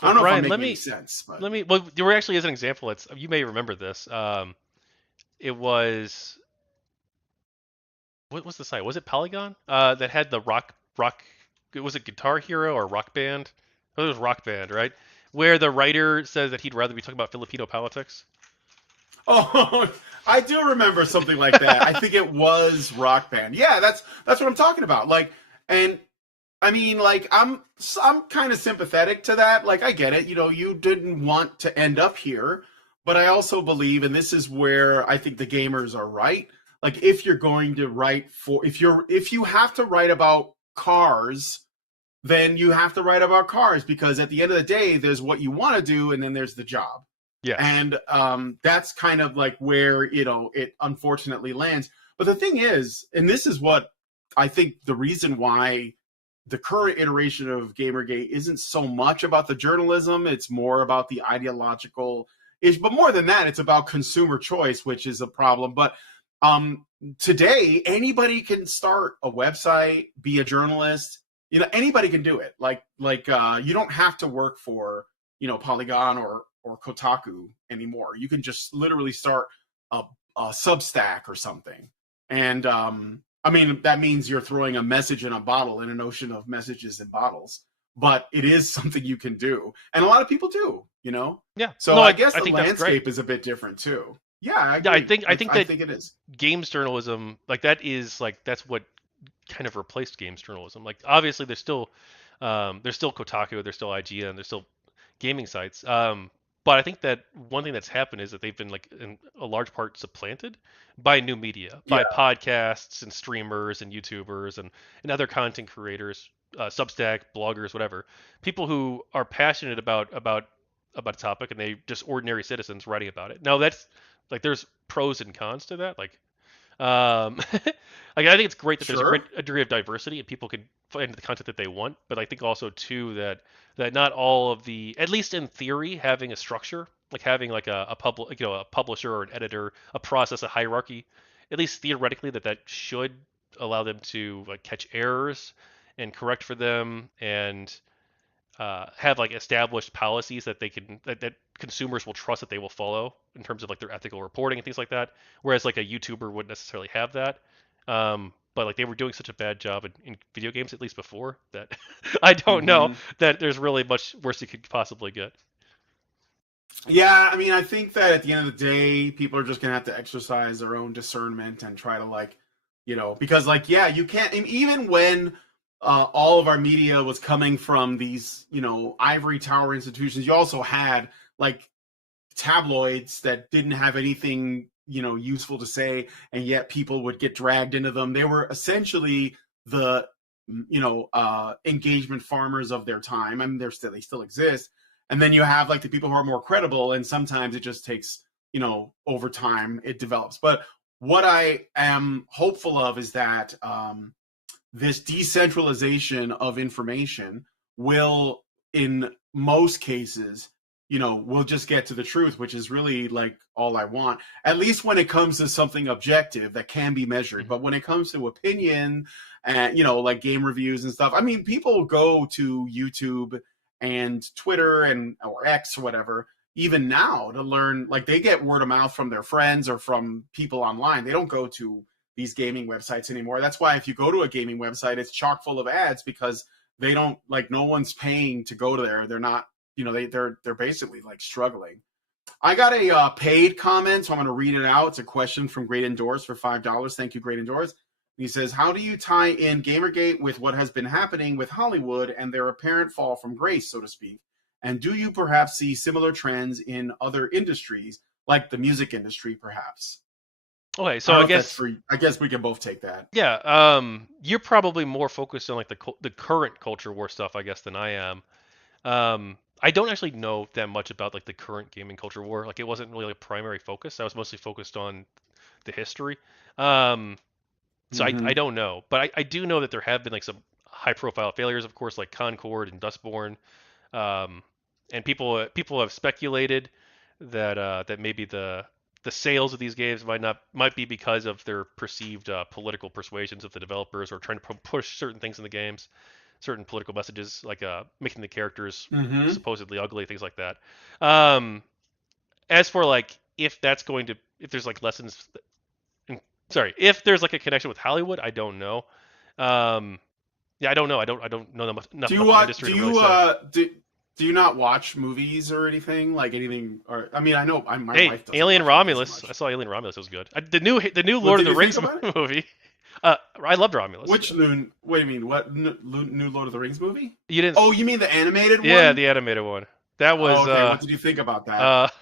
I Well, don't know if I'm Brian, making any sense, but well, there were actually as an example. It's you may remember this. It was what was the site? Was it Polygon? That had the rock. Was it Guitar Hero or Rock Band? Oh, it was Rock Band, right? Where the writer says that he'd rather be talking about Filipino politics. oh, I do remember something like that. I think it was Rock Band. Yeah, that's what I'm talking about. Like, and I mean, like, I'm kind of sympathetic to that. Like, I get it. You didn't want to end up here, but I also believe, and this is where I think the gamers are right. Like, if you're going to write for, if you have to write about cars, then you have to write about cars, because at the end of the day, there's what you want to do, and then there's the job. Yes. And that's kind of like where, it unfortunately lands. But the thing is, and this is what I think the reason why the current iteration of Gamergate isn't so much about the journalism, it's more about the ideological ish. But more than that, it's about consumer choice, which is a problem. But today, anybody can start a website, be a journalist. Anybody can do it. Like you don't have to work for, Polygon or Kotaku anymore. You can just literally start a, a Substack or something. And I mean, that means you're throwing a message in a bottle, in an ocean of messages and bottles. But it is something you can do, and a lot of people do. Yeah. So No, I guess I the think that's great. landscape is a bit different too. Yeah, I Yeah, agree. I think I that think it is. games journalism, like that is like that's what kind of replaced games journalism. Like obviously there's still Kotaku, there's still IGN, there's still gaming sites. But I think that one thing that's happened is that they've been like in a large part supplanted by new media, Yeah, by podcasts and streamers and YouTubers and other content creators, Substack, bloggers, whatever. People who are passionate about a topic and they just ordinary citizens writing about it. Now that's like there's pros and cons to that. Like I think it's great that there's sure. a degree of diversity and people can find the content that they want. But I think also too that not all of the, at least in theory, having a structure, like having like a publisher or an editor, a process, a hierarchy, at least theoretically that should allow them to like catch errors and correct for them and have like established policies that that consumers will trust that they will follow in terms of like their ethical reporting and things like that. Whereas like a YouTuber wouldn't necessarily have that. but like they were doing such a bad job in video games, at least before, that I don't know Hmm. that there's really much worse you could possibly get. Yeah, I mean, I think that at the end of the day, people are just gonna have to exercise their own discernment and try to like, because like, yeah, you can't. And even when all of our media was coming from these, ivory tower institutions, you also had like tabloids that didn't have anything, useful to say, and yet people would get dragged into them. They were essentially the, engagement farmers of their time. I mean, they still exist. And then you have like the people who are more credible, and sometimes it just takes, over time it develops. But what I am hopeful of is that this decentralization of information will, in most cases, we'll just get to the truth, which is really like all I want, at least when it comes to something objective that can be measured. Mhm. But when it comes to opinion and, like game reviews and stuff, I mean, people go to YouTube and Twitter and or X or whatever, even now to learn, like they get word of mouth from their friends or from people online. They don't go to these gaming websites anymore. That's why if you go to a gaming website, it's chock full of ads because they don't like no one's paying to go to there. They're not, they're basically like struggling. I got a paid comment, so I'm going to read it out. It's a question from Great Indoors for $5. Thank you, Great Indoors. He says, how do you tie in Gamergate with what has been happening with Hollywood and their apparent fall from grace, so to speak? And do you perhaps see similar trends in other industries, like the music industry, perhaps? Okay, I so don't I know if that's guess for. I guess we can both take that. yeah, you're probably more focused on like the current culture war stuff, I guess, than I am. I don't actually know that much about like the current gaming culture war. Like it wasn't really a primary focus. I was mostly focused on the history. Um, so I Mm-hmm. don't know, but I do know that there have been like some high profile failures, of course, like Concord and Dustborn. Um, and people have speculated that that maybe the sales of these games might be because of their perceived political persuasions of the developers, or trying to push certain things in the games, certain political messages, like making the characters Mm-hmm. supposedly ugly, things like that. Um, as for like if there's like lessons, sorry, if there's like a connection with Hollywood, I don't know. Um, yeah, I don't know. I don't know enough Do you about the watch? industry to really say. Do you not watch movies or anything like anything? Or I mean, I know my Hey, wife doesn't Alien watch movies Romulus. I much. saw Alien Romulus. It was good. The new What Lord of did the you think Rings about it? movie. I loved Romulus. Which new? Wait a minute. What new Lord of the Rings movie? You didn't? Oh, you mean the animated Yeah, one? the animated one. That Oh, was okay. What did you think about that?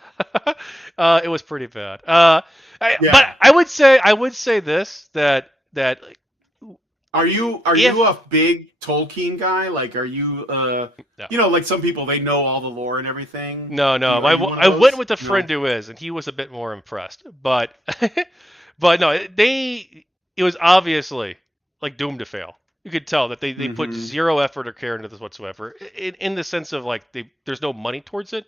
uh it was pretty bad. But Yeah. I would say this that Are you if a big Tolkien guy? Like, are you no like some people they know all the lore and everything. no no Are I, you one of I went those? with a friend No. who is, and he was a bit more impressed. But but no, it was obviously like doomed to fail. You could tell that they put Mm-hmm. zero effort or care into this whatsoever, in the sense of like there's no money towards it.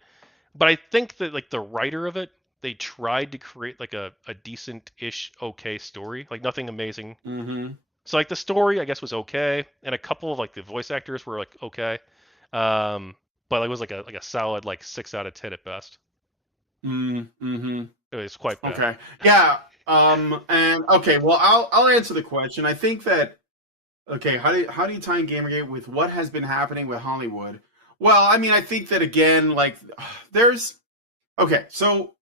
But I think that like the writer of it, they tried to create like a decent-ish okay story, like nothing amazing. Mm-hmm. So like the story I guess was okay, and a couple of like the voice actors were like okay, um, but it was like a solid like 6 out of 10 at best. Mm-hmm. It was quite bad. Okay. Yeah. And okay, well I'll answer the question. I think that okay, how do you tie in Gamergate with what has been happening with Hollywood? Well, I mean, I think that again, like there's okay, so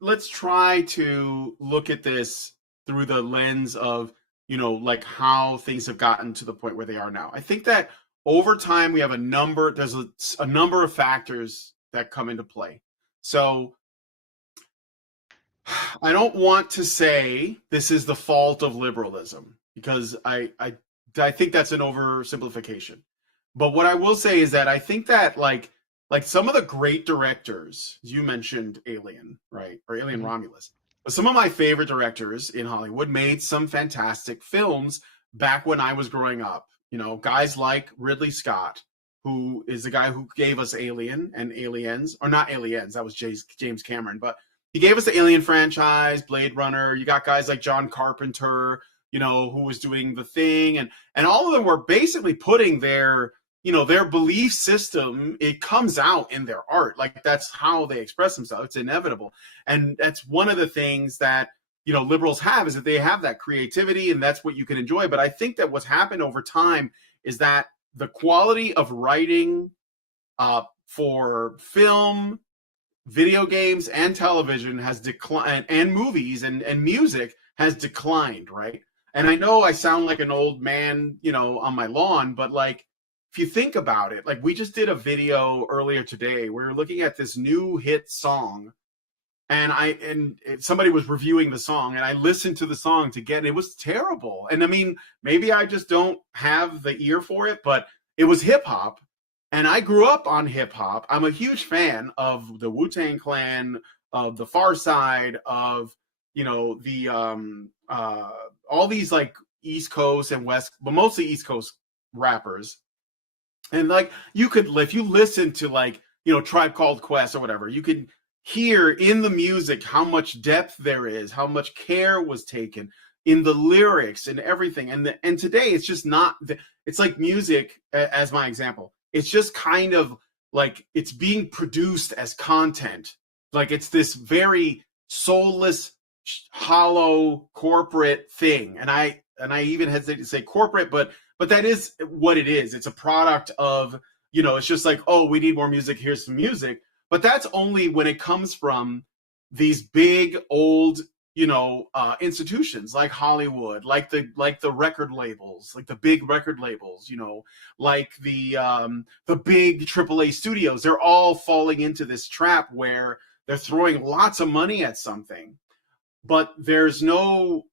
let's try to look at this through the lens of like how things have gotten to the point where they are now. I think that over time we have there's a number of factors that come into play. So I don't want to say this is the fault of liberalism because I think that's an oversimplification. But what I will say is that I think that like some of the great directors, you mentioned Alien, right? Or Alien Hmm. Romulus. But some of my favorite directors in Hollywood made some fantastic films back when I was growing up. Guys like Ridley Scott, who is the guy who gave us Alien and Aliens, or not Aliens, that was James Cameron, but he gave us the Alien franchise, Blade Runner. You got guys like John Carpenter, who was doing The Thing, and all of them were basically putting their belief system. It comes out in their art. Like that's how they express themselves. It's inevitable, and that's one of the things that liberals have, is that they have that creativity and that's what you can enjoy. But I think that what's happened over time is that the quality of writing for film, video games, and television has declined, and movies and music has declined, right? And I know I sound like an old man, on my lawn, but like, if you think about it, like we just did a video earlier today. We were looking at this new hit song, and somebody was reviewing the song, and I listened to the song and it was terrible. And I mean, maybe I just don't have the ear for it, but it was hip hop, and I grew up on hip hop. I'm a huge fan of the Wu-Tang Clan, of the Far Side, of the all these like East Coast and West, but mostly East Coast rappers. And like if you listen to like Tribe Called Quest or whatever, you could hear in the music how much depth there is, how much care was taken in the lyrics and everything. And today it's just not. It's like music, as my example. It's just kind of like it's being produced as content. Like it's this very soulless, hollow corporate thing. And I even hesitate to say corporate, but that is what it is. It's a product of, it's just like, oh, we need more music. Here's some music. But that's only when it comes from these big old, institutions like Hollywood, like the record labels, like the big record labels, like the big AAA studios. They're all falling into this trap where they're throwing lots of money at something, but there's no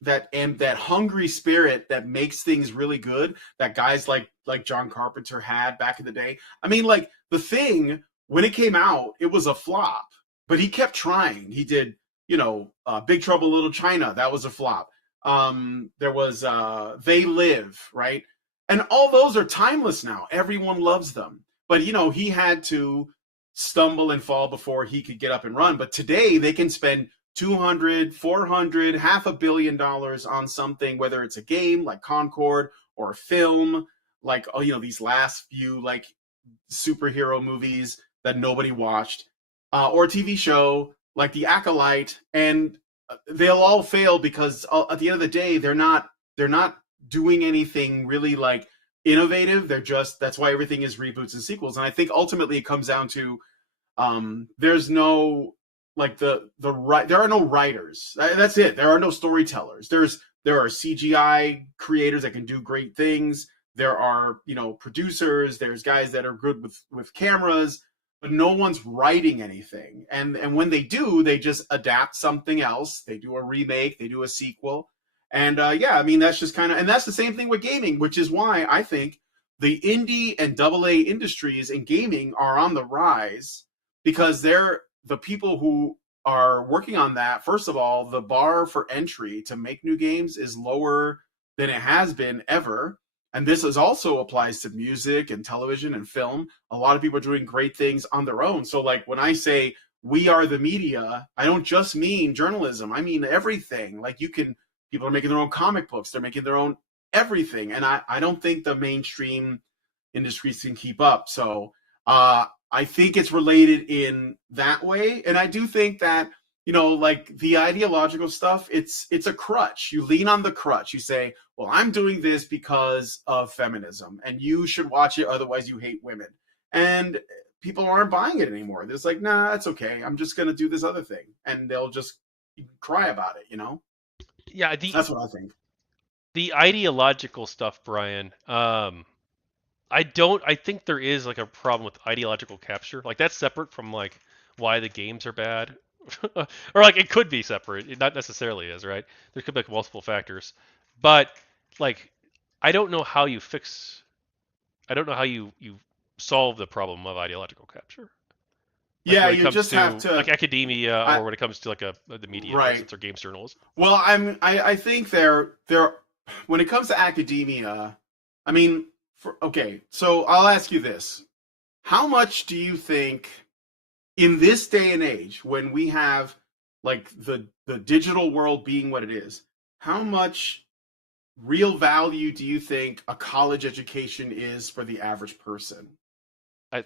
that hungry spirit that makes things really good that guys like John Carpenter had back in the day. I mean, like The Thing, when it came out, it was a flop, but he kept trying. He did, Big Trouble in Little China. That was a flop. There was They Live, right? And all those are timeless now. Everyone loves them. But, he had to stumble and fall before he could get up and run. But today they can spend 200, 400, $500 million on something, whether it's a game like Concord or a film like, these last few like superhero movies that nobody watched, or a TV show like The Acolyte, and they'll all fail because at the end of the day, they're not doing anything really like innovative. That's why everything is reboots and sequels. And I think ultimately it comes down to there's no like there are no writers. That's it. There are no storytellers. There are CGI creators that can do great things. There are, producers. There's guys that are good with cameras, but no one's writing anything. And when they do, they just adapt something else. They do a remake. They do a sequel. And I mean, that's just kind of, and that's the same thing with gaming, which is why I think the indie and AA industries in gaming are on the rise, because they're the people who are working on that. First of all, the bar for entry to make new games is lower than it has been ever. And this also applies to music and television and film. A lot of people are doing great things on their own. So like when I say we are the media, I don't just mean journalism. I mean everything. Like people are making their own comic books. They're making their own everything. And I don't think the mainstream industries can keep up. So I think it's related in that way. And I do think that, like the ideological stuff, it's a crutch. You lean on the crutch. You say, well, I'm doing this because of feminism and you should watch it. Otherwise you hate women. And people aren't buying it anymore. They're like, nah, that's okay. I'm just going to do this other thing. And they'll just cry about it, Yeah. That's what I think. The ideological stuff, Brian, I think there is like a problem with ideological capture. Like that's separate from like why the games are bad. Or like it could be separate. It not necessarily is, right? There could be like multiple factors. But like I don't know how you solve the problem of ideological capture. Like Yeah, when it you comes just to have to like academia, or when it comes to like the media, for right. instance, or games journalism. Well, I think they're when it comes to academia, I mean, so I'll ask you this. How much do you think in this day and age when we have like the digital world being what it is, how much real value do you think a college education is for the average person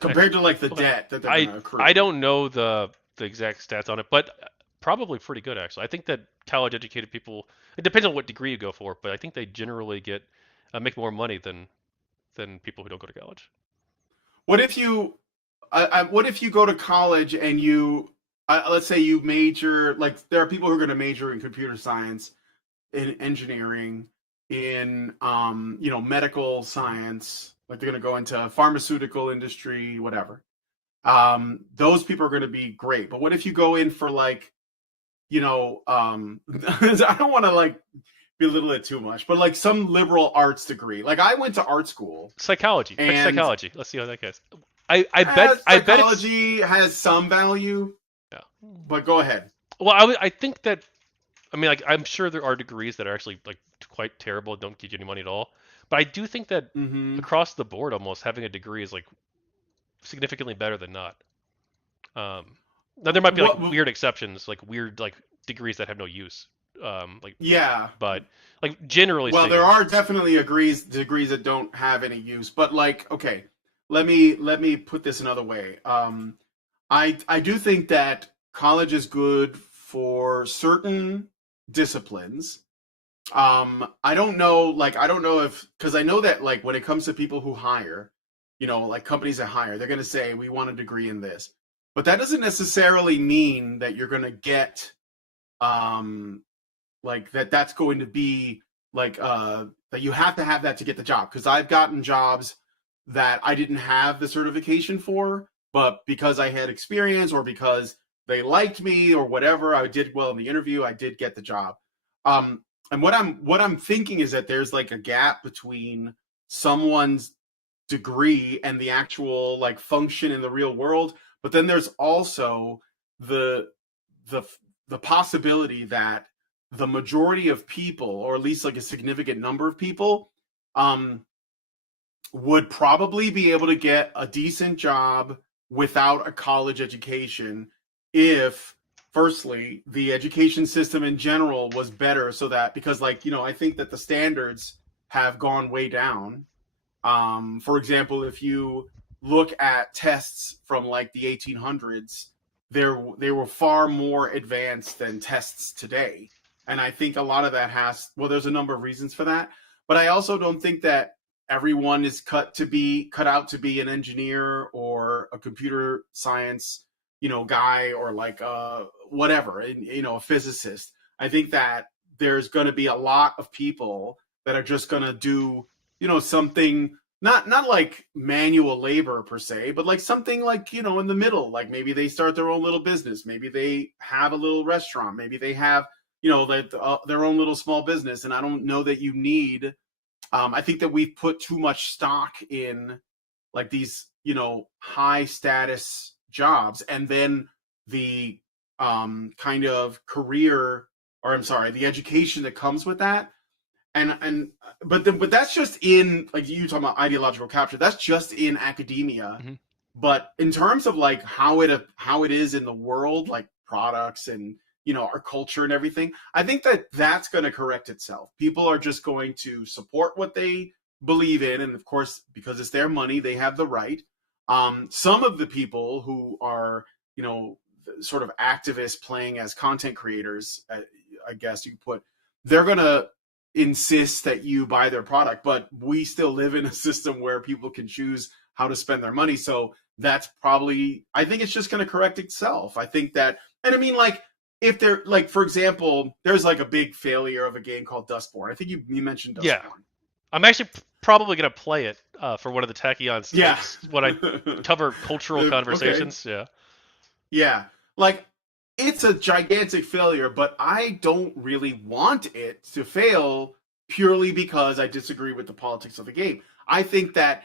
compared to like the debt that they're going to accrue? I don't know the exact stats on it, but probably pretty good actually. I think that college educated people, it depends on what degree you go for, but I think they generally get make more money than people who don't go to college. What if you, what if you go to college and you, let's say you major, like there are people who are going to major in computer science, in engineering, in medical science, like they're going to go into pharmaceutical industry, whatever. Those people are going to be great. But what if you go in for like, I don't want to like belittle it too much, but like some liberal arts degree. Like I went to art school Psychology, pick and psychology. Let's see how that goes. I bet it's psychology has some value, yeah. but go ahead. Well, I think that I mean like I'm sure there are degrees that are actually like quite terrible, don't get you any money at all. But I do think that Mm-hmm. across the board, almost having a degree is like significantly better than not. Now there might be like What? weird exceptions, like weird like degrees that have no use. Like, Yeah. but like generally Well, there speaking, are definitely degrees that don't have any use, but like, okay, let me put this another way. I do think that college is good for certain disciplines. I don't know if because I know that like when it comes to people who hire, like companies that hire, they're going to say we want a degree in this, but that doesn't necessarily mean that you're going to get um like that's going to be like that you have to have that to get the job because I've gotten jobs that I didn't have the certification for, but because I had experience or because they liked me or whatever, I did well in the interview, I did get the job. And what I'm thinking is that there's like a gap between someone's degree and the actual like function in the real world, but then there's also the the the possibility that the majority of people, or at least like a significant number of people, um, would probably be able to get a decent job without a college education if firstly the education system in general was better so that because like I think that the standards have gone way down. For example, if you look at tests from like the 1800s, they were far more advanced than tests today. And I think a lot of that there's a number of reasons for that. But I also don't think that everyone is cut out to be an engineer or a computer science, guy or like whatever, a physicist. I think that there's going to be a lot of people that are just going to do, something not like manual labor per se, but like something like, in the middle, like maybe they start their own little business. Maybe they have a little restaurant. Maybe they have, like their own little small business. And I don't know that you need, I think that we've put too much stock in like these, high status jobs and then the kind of career, or I'm sorry, the education that comes with that. But that's just in like you talking about ideological capture. That's just in academia. mm-hmm. But in terms of like how it is in the world, like products and our culture and everything, I think that that's going to correct itself. People are just going to support what they believe in, and of course, because it's their money, they have the right. Some of the people who are sort of activists playing as content creators, I guess you could put, they're going to insist that you buy their product, but we still live in a system where people can choose how to spend their money. So that's probably, I think it's just going to correct itself. I think that, and I mean, like, if they're like, for example, there's like a big failure of a game called Dustborn. I think you mentioned Dustborn. Yeah, I'm actually probably gonna play it for one of the Tachyons. Yeah. When I cover cultural conversations. Okay. Yeah. Yeah. Like, it's a gigantic failure, but I don't really want it to fail purely because I disagree with the politics of the game. I think that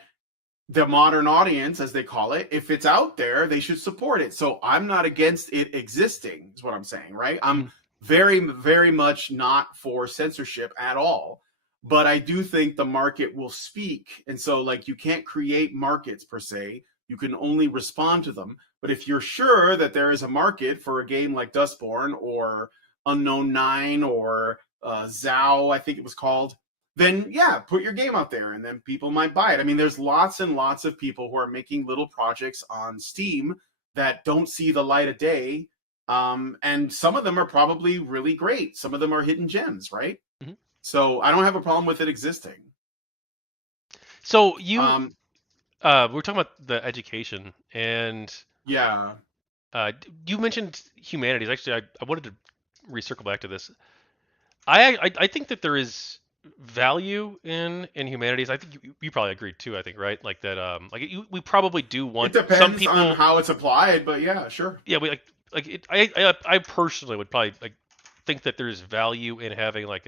the modern audience, as they call it, if it's out there, they should support it. So I'm not against it existing, is what I'm saying, right? I'm very, very much not for censorship at all. But I do think the market will speak. And so, like, you can't create markets per se. You can only respond to them. But if you're sure that there is a market for a game like Dustborn or Unknown Nine or Zao, I think it was called, then yeah, put your game out there and then people might buy it. I mean, there's lots and lots of people who are making little projects on Steam that don't see the light of day And some of them are probably really great. Some of them are hidden gems, right? Mhm. So I don't have a problem with it existing. So you Um, we were talking about the education, and yeah, you mentioned humanities. Actually, I wanted to recircle back to this. I think that there is value in humanities. I think you probably agree too. I think right, like that. We probably do it want some depends on people. how it's applied, but yeah, sure. Yeah, we like it, I personally would probably like think that there's value in having like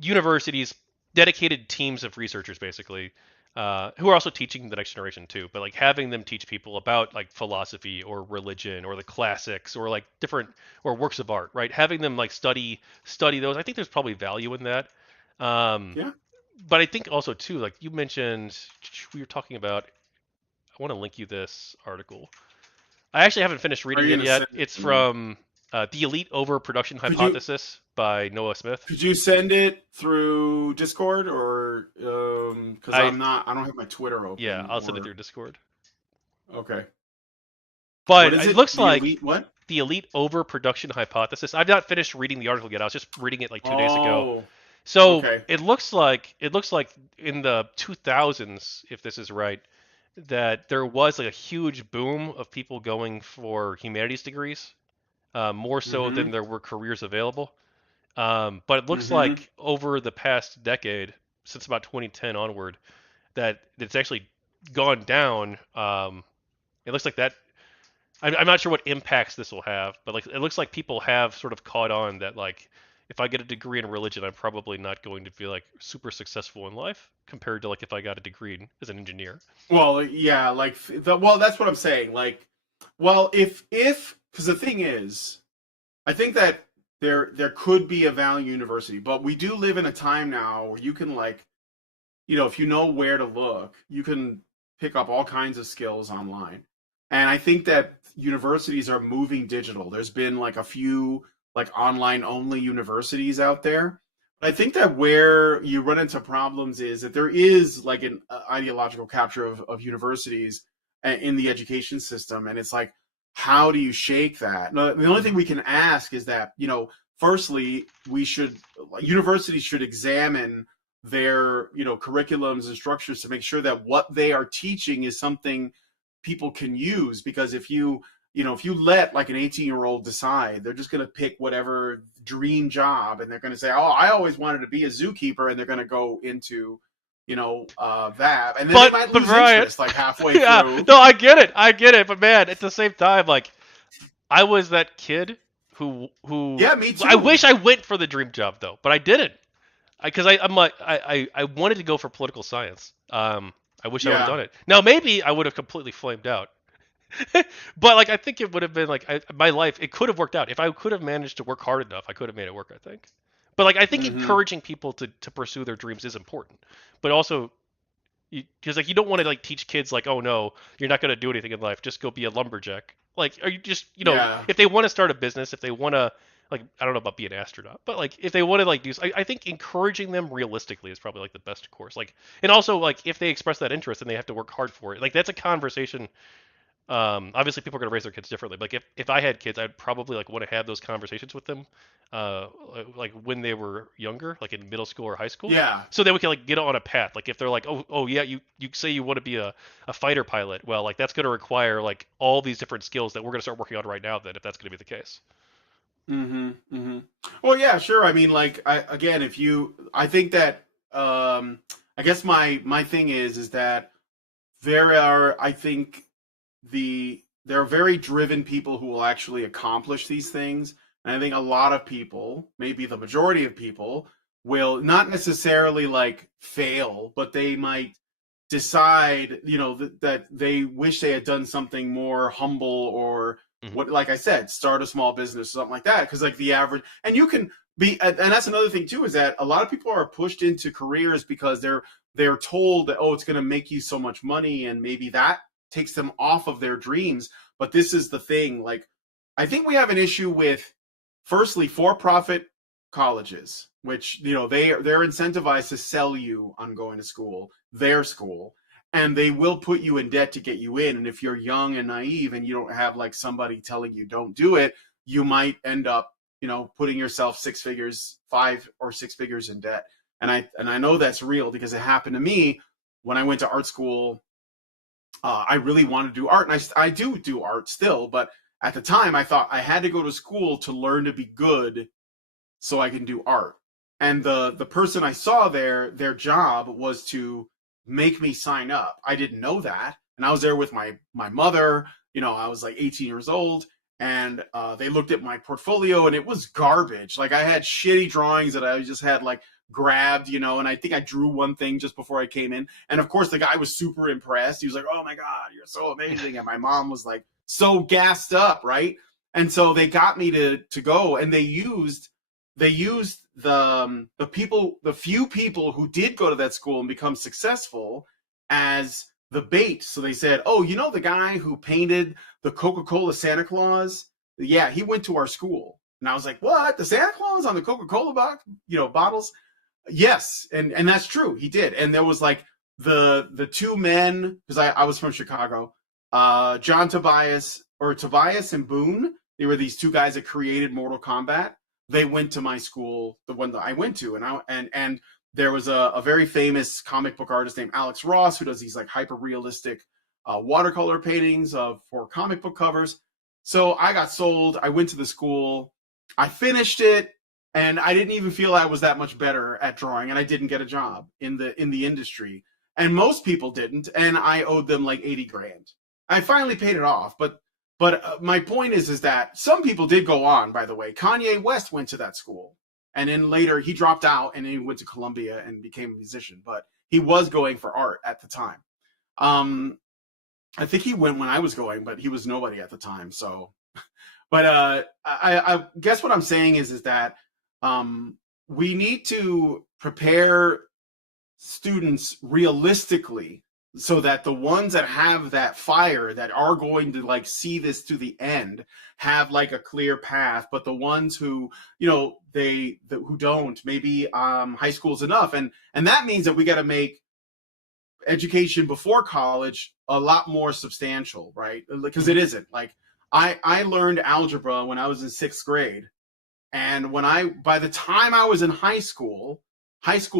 universities, dedicated teams of researchers, basically, who are also teaching the next generation too. But like having them teach people about like philosophy or religion or the classics or like different or works of art, right? Having them like study those. I think there's probably value in that. Um, Yeah. but I think also too, like you mentioned, we were talking about. I want to link you this article. I actually haven't finished Are reading you it gonna yet. send it It's to me? from The Elite Overproduction Could you Hypothesis by Noah Smith. could you send it through Discord or because I I don't have my Twitter Yeah, open I'll send it or through Discord. okay. What But is it it? looks The like elite what? the elite overproduction hypothesis. I've not finished reading the article yet. I was just reading it like 2 days ago. Oh, So okay. it looks like in the 2000s, if this is right, that there was like a huge boom of people going for humanities degrees, more so than Mm-hmm. there were careers available. But it looks Mm-hmm. like over the past decade, since about 2010 onward, that it's actually gone down. It looks like that I'm not sure what impacts this will have, but like it looks like people have sort of caught on that like if I get a degree in religion, I'm probably not going to be like super successful in life compared to like if I got a degree as an engineer. Well, yeah, like that's what I'm saying. Like, well, if because the thing is, I think that there could be a value university, but we do live in a time now where you can like, if you know where to look, you can pick up all kinds of skills online. And I think that universities are moving digital. There's been like a few like online only universities out there. But I think that where you run into problems is that there is like an ideological capture of universities in the education system. And it's like, how do you shake that? Now, the only thing Mm-hmm. we can ask is that, firstly, universities should examine their curriculums and structures to make sure that what they are teaching is something people can use, because if you let like an 18-year-old decide, they're just going to pick whatever dream job, and they're going to say, oh, I always wanted to be a zookeeper, and they're going to go into that, and then they might But lose Brian, interest like halfway yeah, through. no, I get it, but man, at the same time, like I was that kid who Yeah, me I too. wish I went for the dream job though, but I didn't. Because I'm like I wanted to go for political science. I wish I would have Yeah. done it. Now maybe I would have completely flamed out, but like I think it would have been like my life. It could have worked out if I could have managed to work hard enough. I could have made it work. I think, but like I think Mm-hmm. encouraging people to pursue their dreams is important, but also because like you don't want to like teach kids like, oh no, you're not going to do anything in life, just go be a lumberjack. Like, are you just Yeah. if they want to start a business, if they want to like, I don't know about being an astronaut, but like if they want to like do, I think encouraging them realistically is probably like the best course. Like, and also like if they express that interest and they have to work hard for it, like that's a conversation. Obviously people are going to raise their kids differently. Like if I had kids, I'd probably like want to have those conversations with them, uh, like when they were younger, like in middle school or high school, Yeah. so that we can like get on a path. Like if they're like, oh yeah, you say you want to be a fighter pilot, well like that's going to require like all these different skills that we're going to start working on right now. Then if that's going to be the case. Mm-hmm. Mm-hmm. Well, yeah, sure. I mean, like, again, I think that, I guess my thing is that there are, I think there are very driven people who will actually accomplish these things. And I think a lot of people, maybe the majority of people, will not necessarily like fail, but they might decide, that they wish they had done something more humble, or Mm-hmm. what, like I said, start a small business or something like that. Because like the average, and you can be, and that's another thing too, is that a lot of people are pushed into careers because they're told that, oh, it's going to make you so much money, and maybe that takes them off of their dreams. But this is the thing, like, I think we have an issue with, firstly, for-profit colleges, which they're incentivized to sell you on going to school, their school, and they will put you in debt to get you in. And if you're young and naive and you don't have like somebody telling you don't do it, you might end up, putting yourself 6 figures, 5 or 6 figures in debt. And I know that's real because it happened to me when I went to art school. I really wanted to do art, and I do art still, but at the time I thought I had to go to school to learn to be good so I can do art. And the person I saw there, their job was to make me sign up. I didn't know that, and I was there with my mother. I was like 18 years old, and they looked at my portfolio, and it was garbage. Like I had shitty drawings that I just had like grabbed, and I think I drew one thing just before I came in. And of course, the guy was super impressed. He was like, "Oh my god, you're so amazing!" And my mom was like so gassed up, right? And so they got me to go, and they used the few people who did go to that school and become successful as the bait. So they said, "Oh, the guy who painted the Coca-Cola Santa Claus? Yeah, he went to our school." And I was like, "What? The Santa Claus on the Coca-Cola bottles?" Yes, and that's true. He did. And there was like the two men, because I was from Chicago, John Tobias, or Tobias and Boone. They were these two guys that created Mortal Kombat. They went to my school, the one that I went to, and there was a very famous comic book artist named Alex Ross who does these like hyper realistic watercolor paintings for comic book covers. So I got sold. I went to the school. I finished it, and I didn't even feel I was that much better at drawing, and I didn't get a job in the industry, and most people didn't, and I owed them like 80 grand. I finally paid it off, but my point is that some people did go on. By the way, Kanye West went to that school, and then later he dropped out and he went to Columbia and became a musician. But he was going for art at the time. I think he went when I was going, but he was nobody at the time. So, but I guess what I'm saying is that we need to prepare students realistically so that the ones that have that fire, that are going to like see this to the end, have like a clear path. But the ones who who don't, maybe high school's enough, and that means that we got to make education before college a lot more substantial, right? Because it isn't. Like I learned algebra when I was in 6th grade, and by the time I was in high school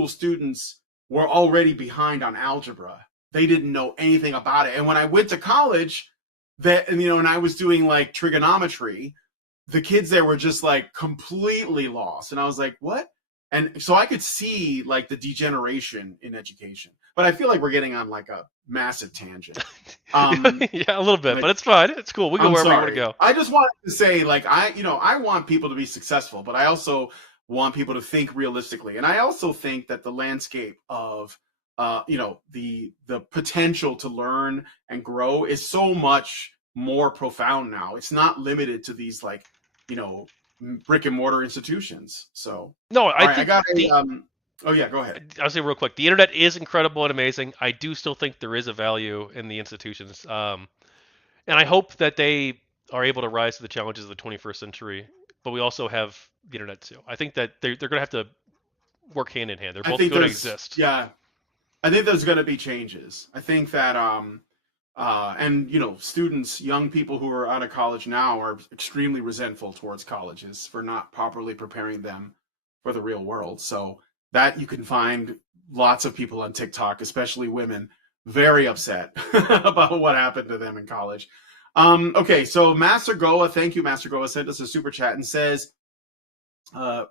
students were already behind on algebra. They didn't know anything about it. And when I went to college, and I was doing like trigonometry, the kids there were just like completely lost. And I was like, what? And so I could see like the degeneration in education. But I feel like we're getting on like a massive tangent. Yeah, a little bit, Like, but it's fine. It's cool. We go I'm wherever we want sorry. to go. I just wanted to say, like, I want people to be successful, but I also want people to think realistically. And I also think that the landscape of, the potential to learn and grow is so much more profound now. It's not limited to these like, brick and mortar institutions. So, No, all I right, I think got the oh yeah, go ahead. I'll say real quick, the internet is incredible and amazing. I do still think there is a value in the institutions, and I hope that they are able to rise to the challenges of the 21st century. But we also have the internet too. I think that they're going to have to work hand in hand. They're I both think going to there's, exist. yeah, I think there's going to be changes. I think that and students, young people who are out of college now are extremely resentful towards colleges for not properly preparing them for the real world. So that you can find lots of people on TikTok, especially women, very upset about what happened to them in college. Okay, so Master Goa, thank you, Master Goa, sent us a super chat and says,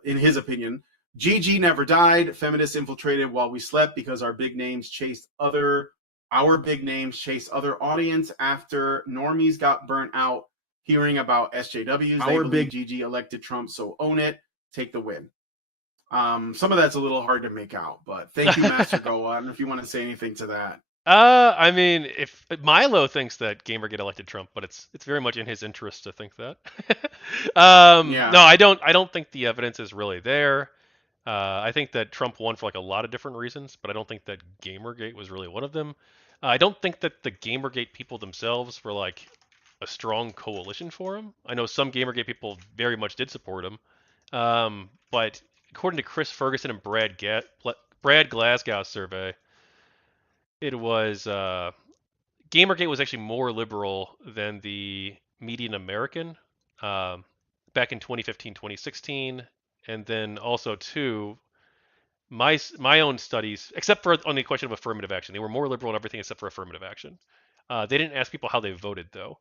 in his opinion, GG never died. Feminists infiltrated while we slept because our big names chased other audience after normies got burnt out hearing about SJWs. Our big GG elected Trump, so own it. Take the win. Some of that's a little hard to make out, but thank you, Master Goa. I don't know if you want to say anything to that. I mean, if Milo thinks that Gamergate elected Trump, but it's very much in his interest to think that. Yeah, No, I don't think the evidence is really there. I think that Trump won for like a lot of different reasons, but I don't think that Gamergate was really one of them. I don't think that the Gamergate people themselves were like a strong coalition for him. I know some Gamergate people very much did support him, but according to Chris Ferguson and Brad Glasgow's survey, it was Gamergate was actually more liberal than the median American um, back in 2015, 2016, and then also too my own studies, except for on the question of affirmative action, they were more liberal in everything except for affirmative action. They didn't ask people how they voted though.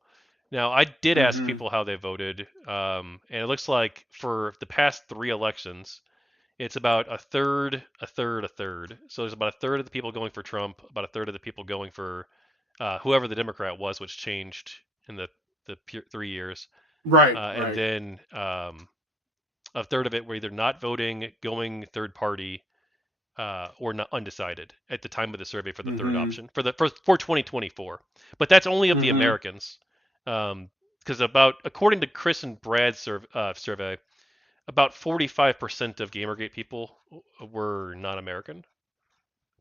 Now I did ask Mm-hmm. people how they voted, and it looks like for the past three elections, it's about a third, a third, a third. So there's about a third of the people going for Trump, about a third of the people going for whoever the Democrat was, which changed in the 3 years, Right, and right. then a third of it were either not voting, going third party, or not undecided at the time of the survey for the third Mm-hmm. option for 2024. But that's only of the Mm-hmm. Americans, because about according to Chris and Brad's survey, about 45% of GamerGate people were non-American.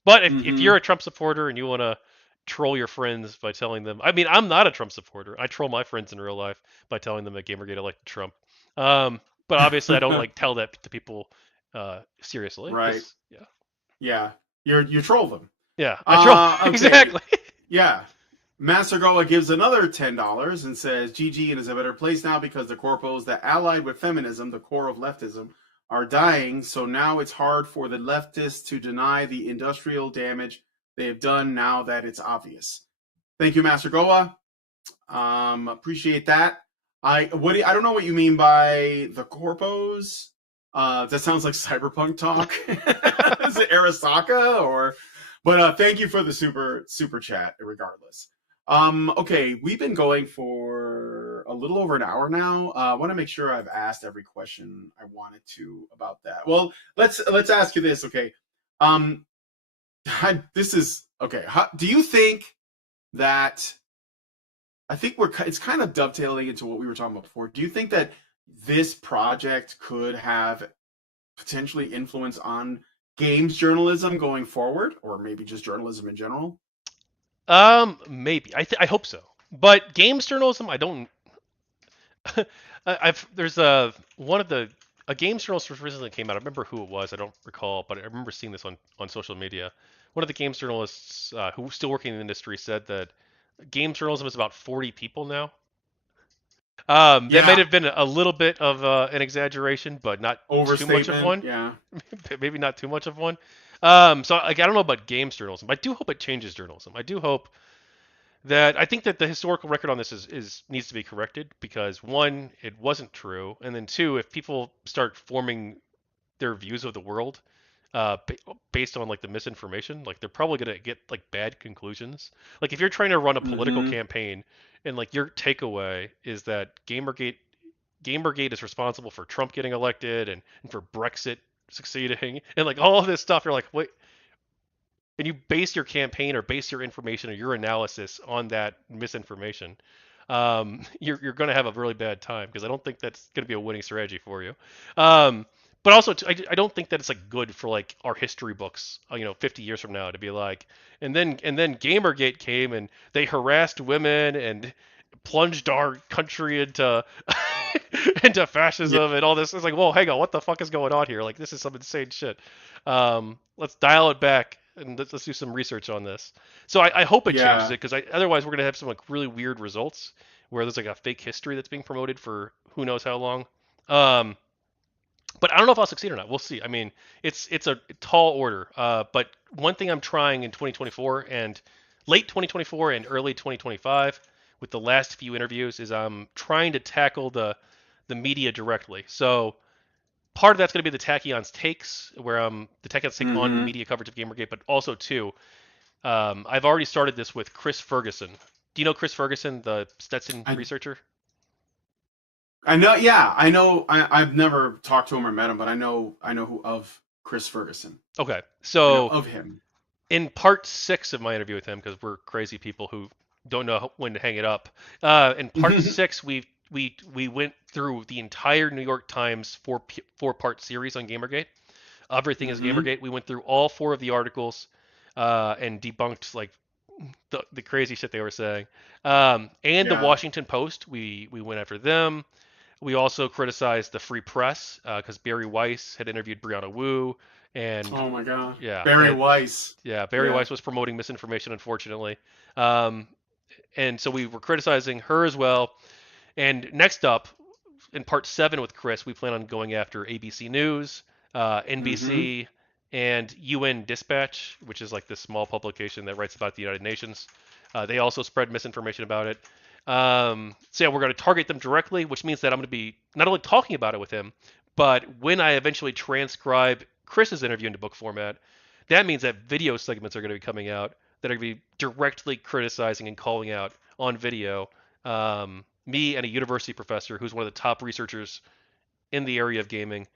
But if Mm-hmm. you're a Trump supporter and you want to troll your friends by telling them, I mean, I'm not a Trump supporter. I troll my friends in real life by telling them that Gamergate elected Trump. But obviously, I don't like tell that to people seriously Right. because yeah, Yeah. You troll them. yeah, I troll Okay. exactly. Yeah. Mastergoa gives another $10 and says GG is a better place now because the corpos that allied with feminism, the core of leftism, are dying. So now it's hard for the leftists to deny the industrial damage they have done now that it's obvious. Thank you, Master Goa. Appreciate that. I don't know what you mean by the corpos. That sounds like cyberpunk talk. Is it Arasaka or? But thank you for the super chat. Regardless. Okay, we've been going for a little over an hour now. I want to make sure I've asked every question I wanted to about that. Well, let's ask you this. Okay, um, this is okay. Do you think that I think it's kind of dovetailing into what we were talking about before. Do you think that this project could have potentially influence on games journalism going forward, or maybe just journalism in general? Maybe I hope so. But games journalism, I don't. I've there's a one of the a games journalist recently came out. I remember who it was. I don't recall, but I remember seeing this on social media. One of the games journalists who's still working in the industry said that games journalism is about 40 people now. That might Yeah, have been a little bit of an exaggeration, but not too much of overstatement. one. Yeah. Maybe not too much of one. So like I don't know about games journalism, but I do hope it changes journalism. I do hope that I think that the historical record on this is needs to be corrected because one, it wasn't true, and then two, if people start forming their views of the world based on like the misinformation, like they're probably gonna get like bad conclusions. Like if you're trying to run a political Mm-hmm. campaign and like your takeaway is that Gamergate is responsible for Trump getting elected and for Brexit succeeding and like all of this stuff, you're like, wait, and you base your campaign or base your information or your analysis on that misinformation, you're going to have a really bad time because I don't think that's going to be a winning strategy for you. Um, but also, I don't think that it's like good for like our history books, 50 years from now to be like, and then Gamergate came and they harassed women and plunged our country into into Yeah. fascism and all this. It's like, whoa, hang on, what the fuck is going on here? Like, this is some insane shit. Let's dial it back and let's do some research on this. So I hope it changes Yeah. it because otherwise we're gonna have some like really weird results where there's like a fake history that's being promoted for who knows how long. Um, but I don't know if I'll succeed or not. We'll see. I mean, it's a tall order. But one thing I'm trying in 2024 and late 2024 and early 2025 with the last few interviews is I'm trying to tackle the media directly. So part of that's going to be the Tachyon's takes, where the Tachyon's take on the Mm-hmm. media coverage of Gamergate, but also too, I've already started this with Chris Ferguson. Do you know Chris Ferguson, the Stetson I researcher? I know. Yeah, I know. I've never talked to him or met him, but I know who of Chris Ferguson. Okay, I know so of him. in part six of my interview with him, because we're crazy people who don't know when to hang it up. In part six, we went through the entire New York Times four part series on Gamergate. Everything is Mm-hmm. Gamergate. We went through all four of the articles and debunked like the crazy shit they were saying. And the Yeah. Washington Post, we went after them. We also criticized the free press because Barry Weiss had interviewed Brianna Wu, and Oh my God. yeah, Barry Weiss. Barry Yeah. Weiss was promoting misinformation, unfortunately. Um, and so we were criticizing her as well. And next up, in part 7 with Chris, we plan on going after ABC News, Mm-hmm. NBC, and UN Dispatch, which is like this small publication that writes about the United Nations. They also spread misinformation about it. So yeah, we're going to target them directly, which means that I'm going to be not only talking about it with him, but when I eventually transcribe Chris's interview into book format, that means that video segments are going to be coming out that are going to be directly criticizing and calling out on video me and a university professor who's one of the top researchers in the area of gaming,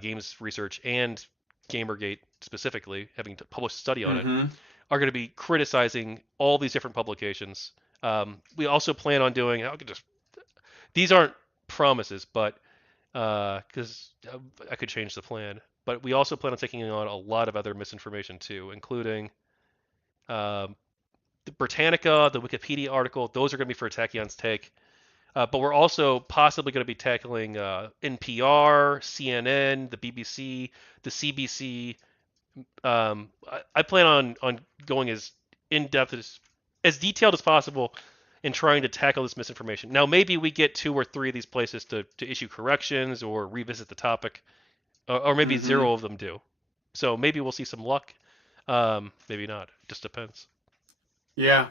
games research, and GamerGate specifically, having published a study on it, Mm-hmm. are going to be criticizing all these different publications. We also plan on doing. I could just these aren't promises, but because I could change the plan. But we also plan on taking on a lot of other misinformation too, including um, the Britannica, the Wikipedia article. Those are going to be for Tacyon's take. But we're also possibly going to be tackling NPR, CNN, the BBC, the CBC. I plan on going as in depth as detailed as possible in trying to tackle this misinformation. Now, maybe we get 2 or 3 of these places to issue corrections or revisit the topic, or maybe Mm-hmm. 0 of them do. So maybe we'll see some luck. Maybe not. Just depends. Yeah.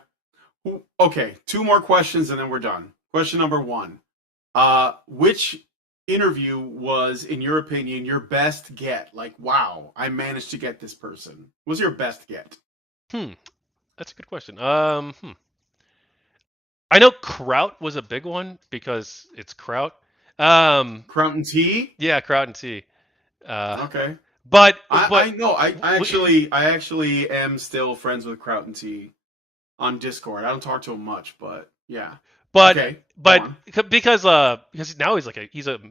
Okay, two more questions and then we're done. Question number one. Which interview was, in your opinion, your best get? Like, wow, I managed to get this person. What was your best get? Hmm, that's a good question. I know Kraut was a big one because it's Kraut. Um, Crown T? yeah, Kraut and T. Uh, Okay. but I know. we, I actually am still friends with Crown T on Discord. I don't talk to him much, but yeah. but Okay, go but on. because now he's a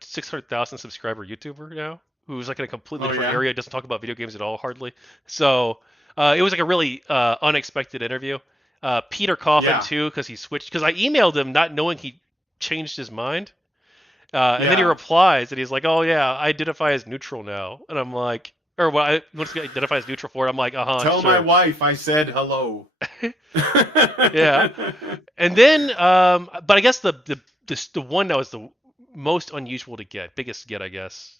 600,000 subscriber YouTuber now who's like in a completely Oh different yeah, area. Doesn't talk about video games at all hardly. So it was like a really unexpected interview. Peter Coffin yeah, too because he switched because I emailed him not knowing he changed his mind. And then he yeah. replies and he's like, "Oh yeah, I identify as neutral now." And I'm like, or what? I want to identify as neutral for it. I'm like, "Uh huh, Tell my sure." wife I said hello. Yeah. And then, but I guess the one that was the most unusual to get, biggest to get, I guess,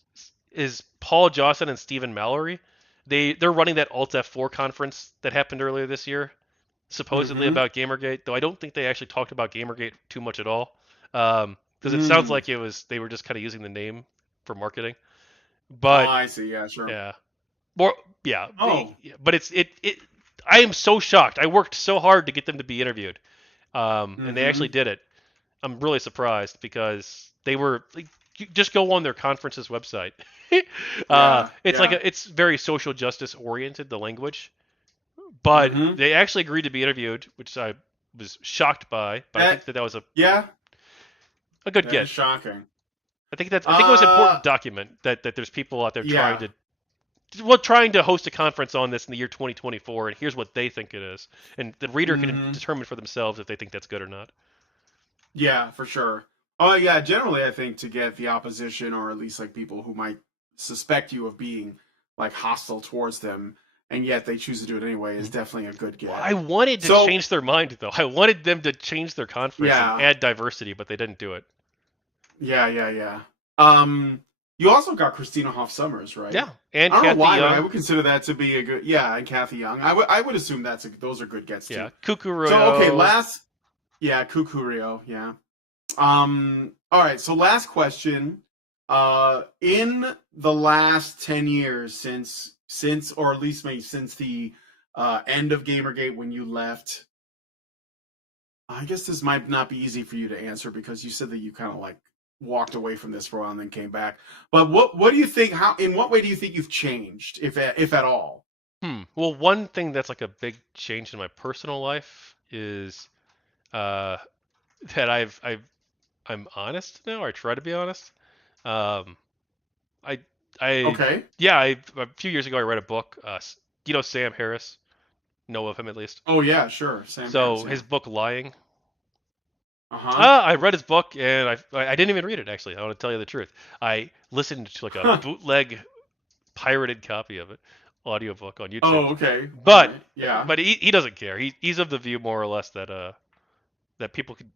is Paul Johnson and Stephen Mallory. They're running that Alt F4 conference that happened earlier this year, supposedly Mm-hmm. about GamerGate. Though I don't think they actually talked about GamerGate too much at all, because it sounds Mm. like they were just kind of using the name for marketing. Oh, But I see. Yeah, sure. yeah, more yeah, Oh. but it. I am so shocked. I worked so hard to get them to be interviewed, and they actually Mm-hmm. did it. I'm really surprised because they were like, you just go on their conference's website. Yeah, It's like yeah. it's very social justice oriented, the language, but Mm-hmm. they actually agreed to be interviewed, which I was shocked by. But I That, think that was yeah, a good that get. is shocking. I think it was important Uh, to document that there's people out there yeah. trying to host a conference on this in the year 2024, and here's what they think it is, and the reader can Mm-hmm. determine for themselves if they think that's good or not. Yeah, for sure. Oh, yeah. Generally, I think to get the opposition, or at least like people who might suspect you of being like hostile towards them, and yet they choose to do it anyway, is definitely a good Well, get. I wanted to So, change their mind though. I wanted them to change their conference and yeah, add diversity, but they didn't do it. yeah. Um, you also got Christina Hoff Sommers, right? Yeah, and I don't know Kathy why, but I Young. would consider that to be a good. Yeah, and Kathy Young. I would assume those are good gets Yeah, too. So okay, Kukuroyo. last. Yeah, Kukurio. Yeah. All right, so last question. In the last 10 years since or at least maybe since the end of Gamergate when you left, I guess this might not be easy for you to answer because you said that you kind of like walked away from this for a while and then came back. But what do you think how in what way do you think you've changed if at all? Well, one thing that's like a big change in my personal life is uh, that I'm honest now. Or I try to be honest. Um, I I Okay. yeah. A few years ago I read a book. You know Sam Harris. Know of him at least. Oh yeah, sure. Sam Harris, So yeah. his book Lying. Uh-huh. I read his book and I didn't even read it actually. I want to tell you the truth. I listened to like a bootleg pirated copy of it, audiobook on YouTube. Oh, okay. All But right. Yeah. he doesn't care. He's of the view more or less that that people could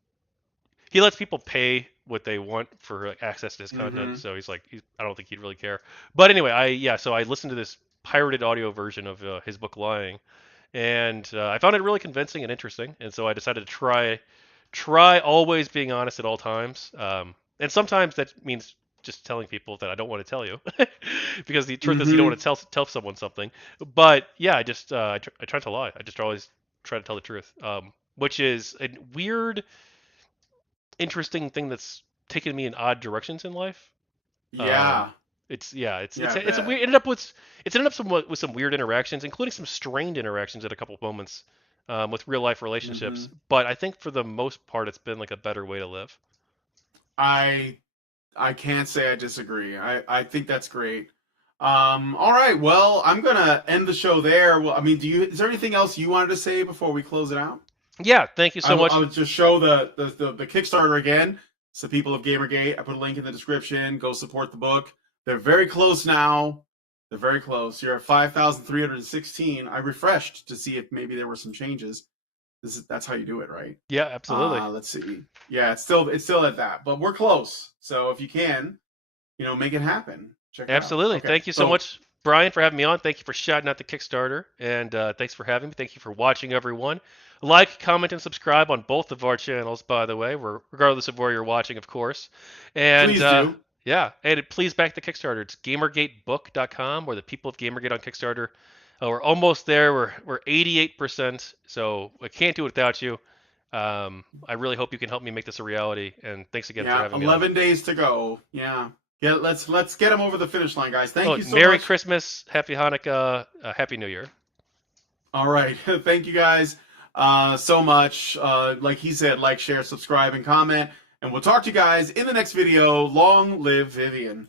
he lets people pay what they want for like, access to his content. Mm-hmm. So I don't think he'd really care. But anyway, so I listened to this pirated audio version of his book Lying, and I found it really convincing and interesting. And so I decided to try always being honest at all times. And sometimes that means just telling people that I don't want to tell you, because the truth is you don't Mm-hmm. want to tell someone something. But yeah, I try to lie. I just always try to tell the truth, which is a weird, interesting thing that's taken me in odd directions in life. Um, Yeah. it's yeah, Yeah, I it's a bet. weird it's ended up somewhat with some weird interactions, including some strained interactions at a couple of moments with real life Mm-hmm. relationships. But I think for the most part, it's been like a better way to live. I I can't say I disagree. I think that's great. All right. Well, I'm gonna end the show there. Well, I mean, is there anything else you wanted to say before we close it out? Yeah, thank you so I much. would just show the Kickstarter again. So people of GamerGate, I put a link in the description. Go support the book. They're very close now. They're very close. You're at 5,316. I refreshed to see if maybe there were some changes. That's how you do it, right? Yeah, absolutely, Let's see. Yeah, it's still at that, but we're close. So if you can, make it happen. Check it out. absolutely. Okay. Thank you so So much, Brian, for having me on. Thank you for shouting out the Kickstarter, and thanks for having me. Thank you for watching, everyone. Like, comment, and subscribe on both of our channels, by the way, regardless of where you're watching, of course. And please do. yeah, and please back the Kickstarter. It's GamerGateBook.com, or the people of GamerGate on Kickstarter. We're almost there. We're 88%, so I can't do it without you. I really hope you can help me make this a reality. And thanks again for Yeah, having me on. 11 days to go. Yeah. Yeah, let's get them over the finish line, guys. Thank Oh, you so Merry much. Christmas, Happy Hanukkah, Happy New Year. All right. Thank you guys so much. Like he said, like, share, subscribe, and comment. And we'll talk to you guys in the next video. Long live Vivian.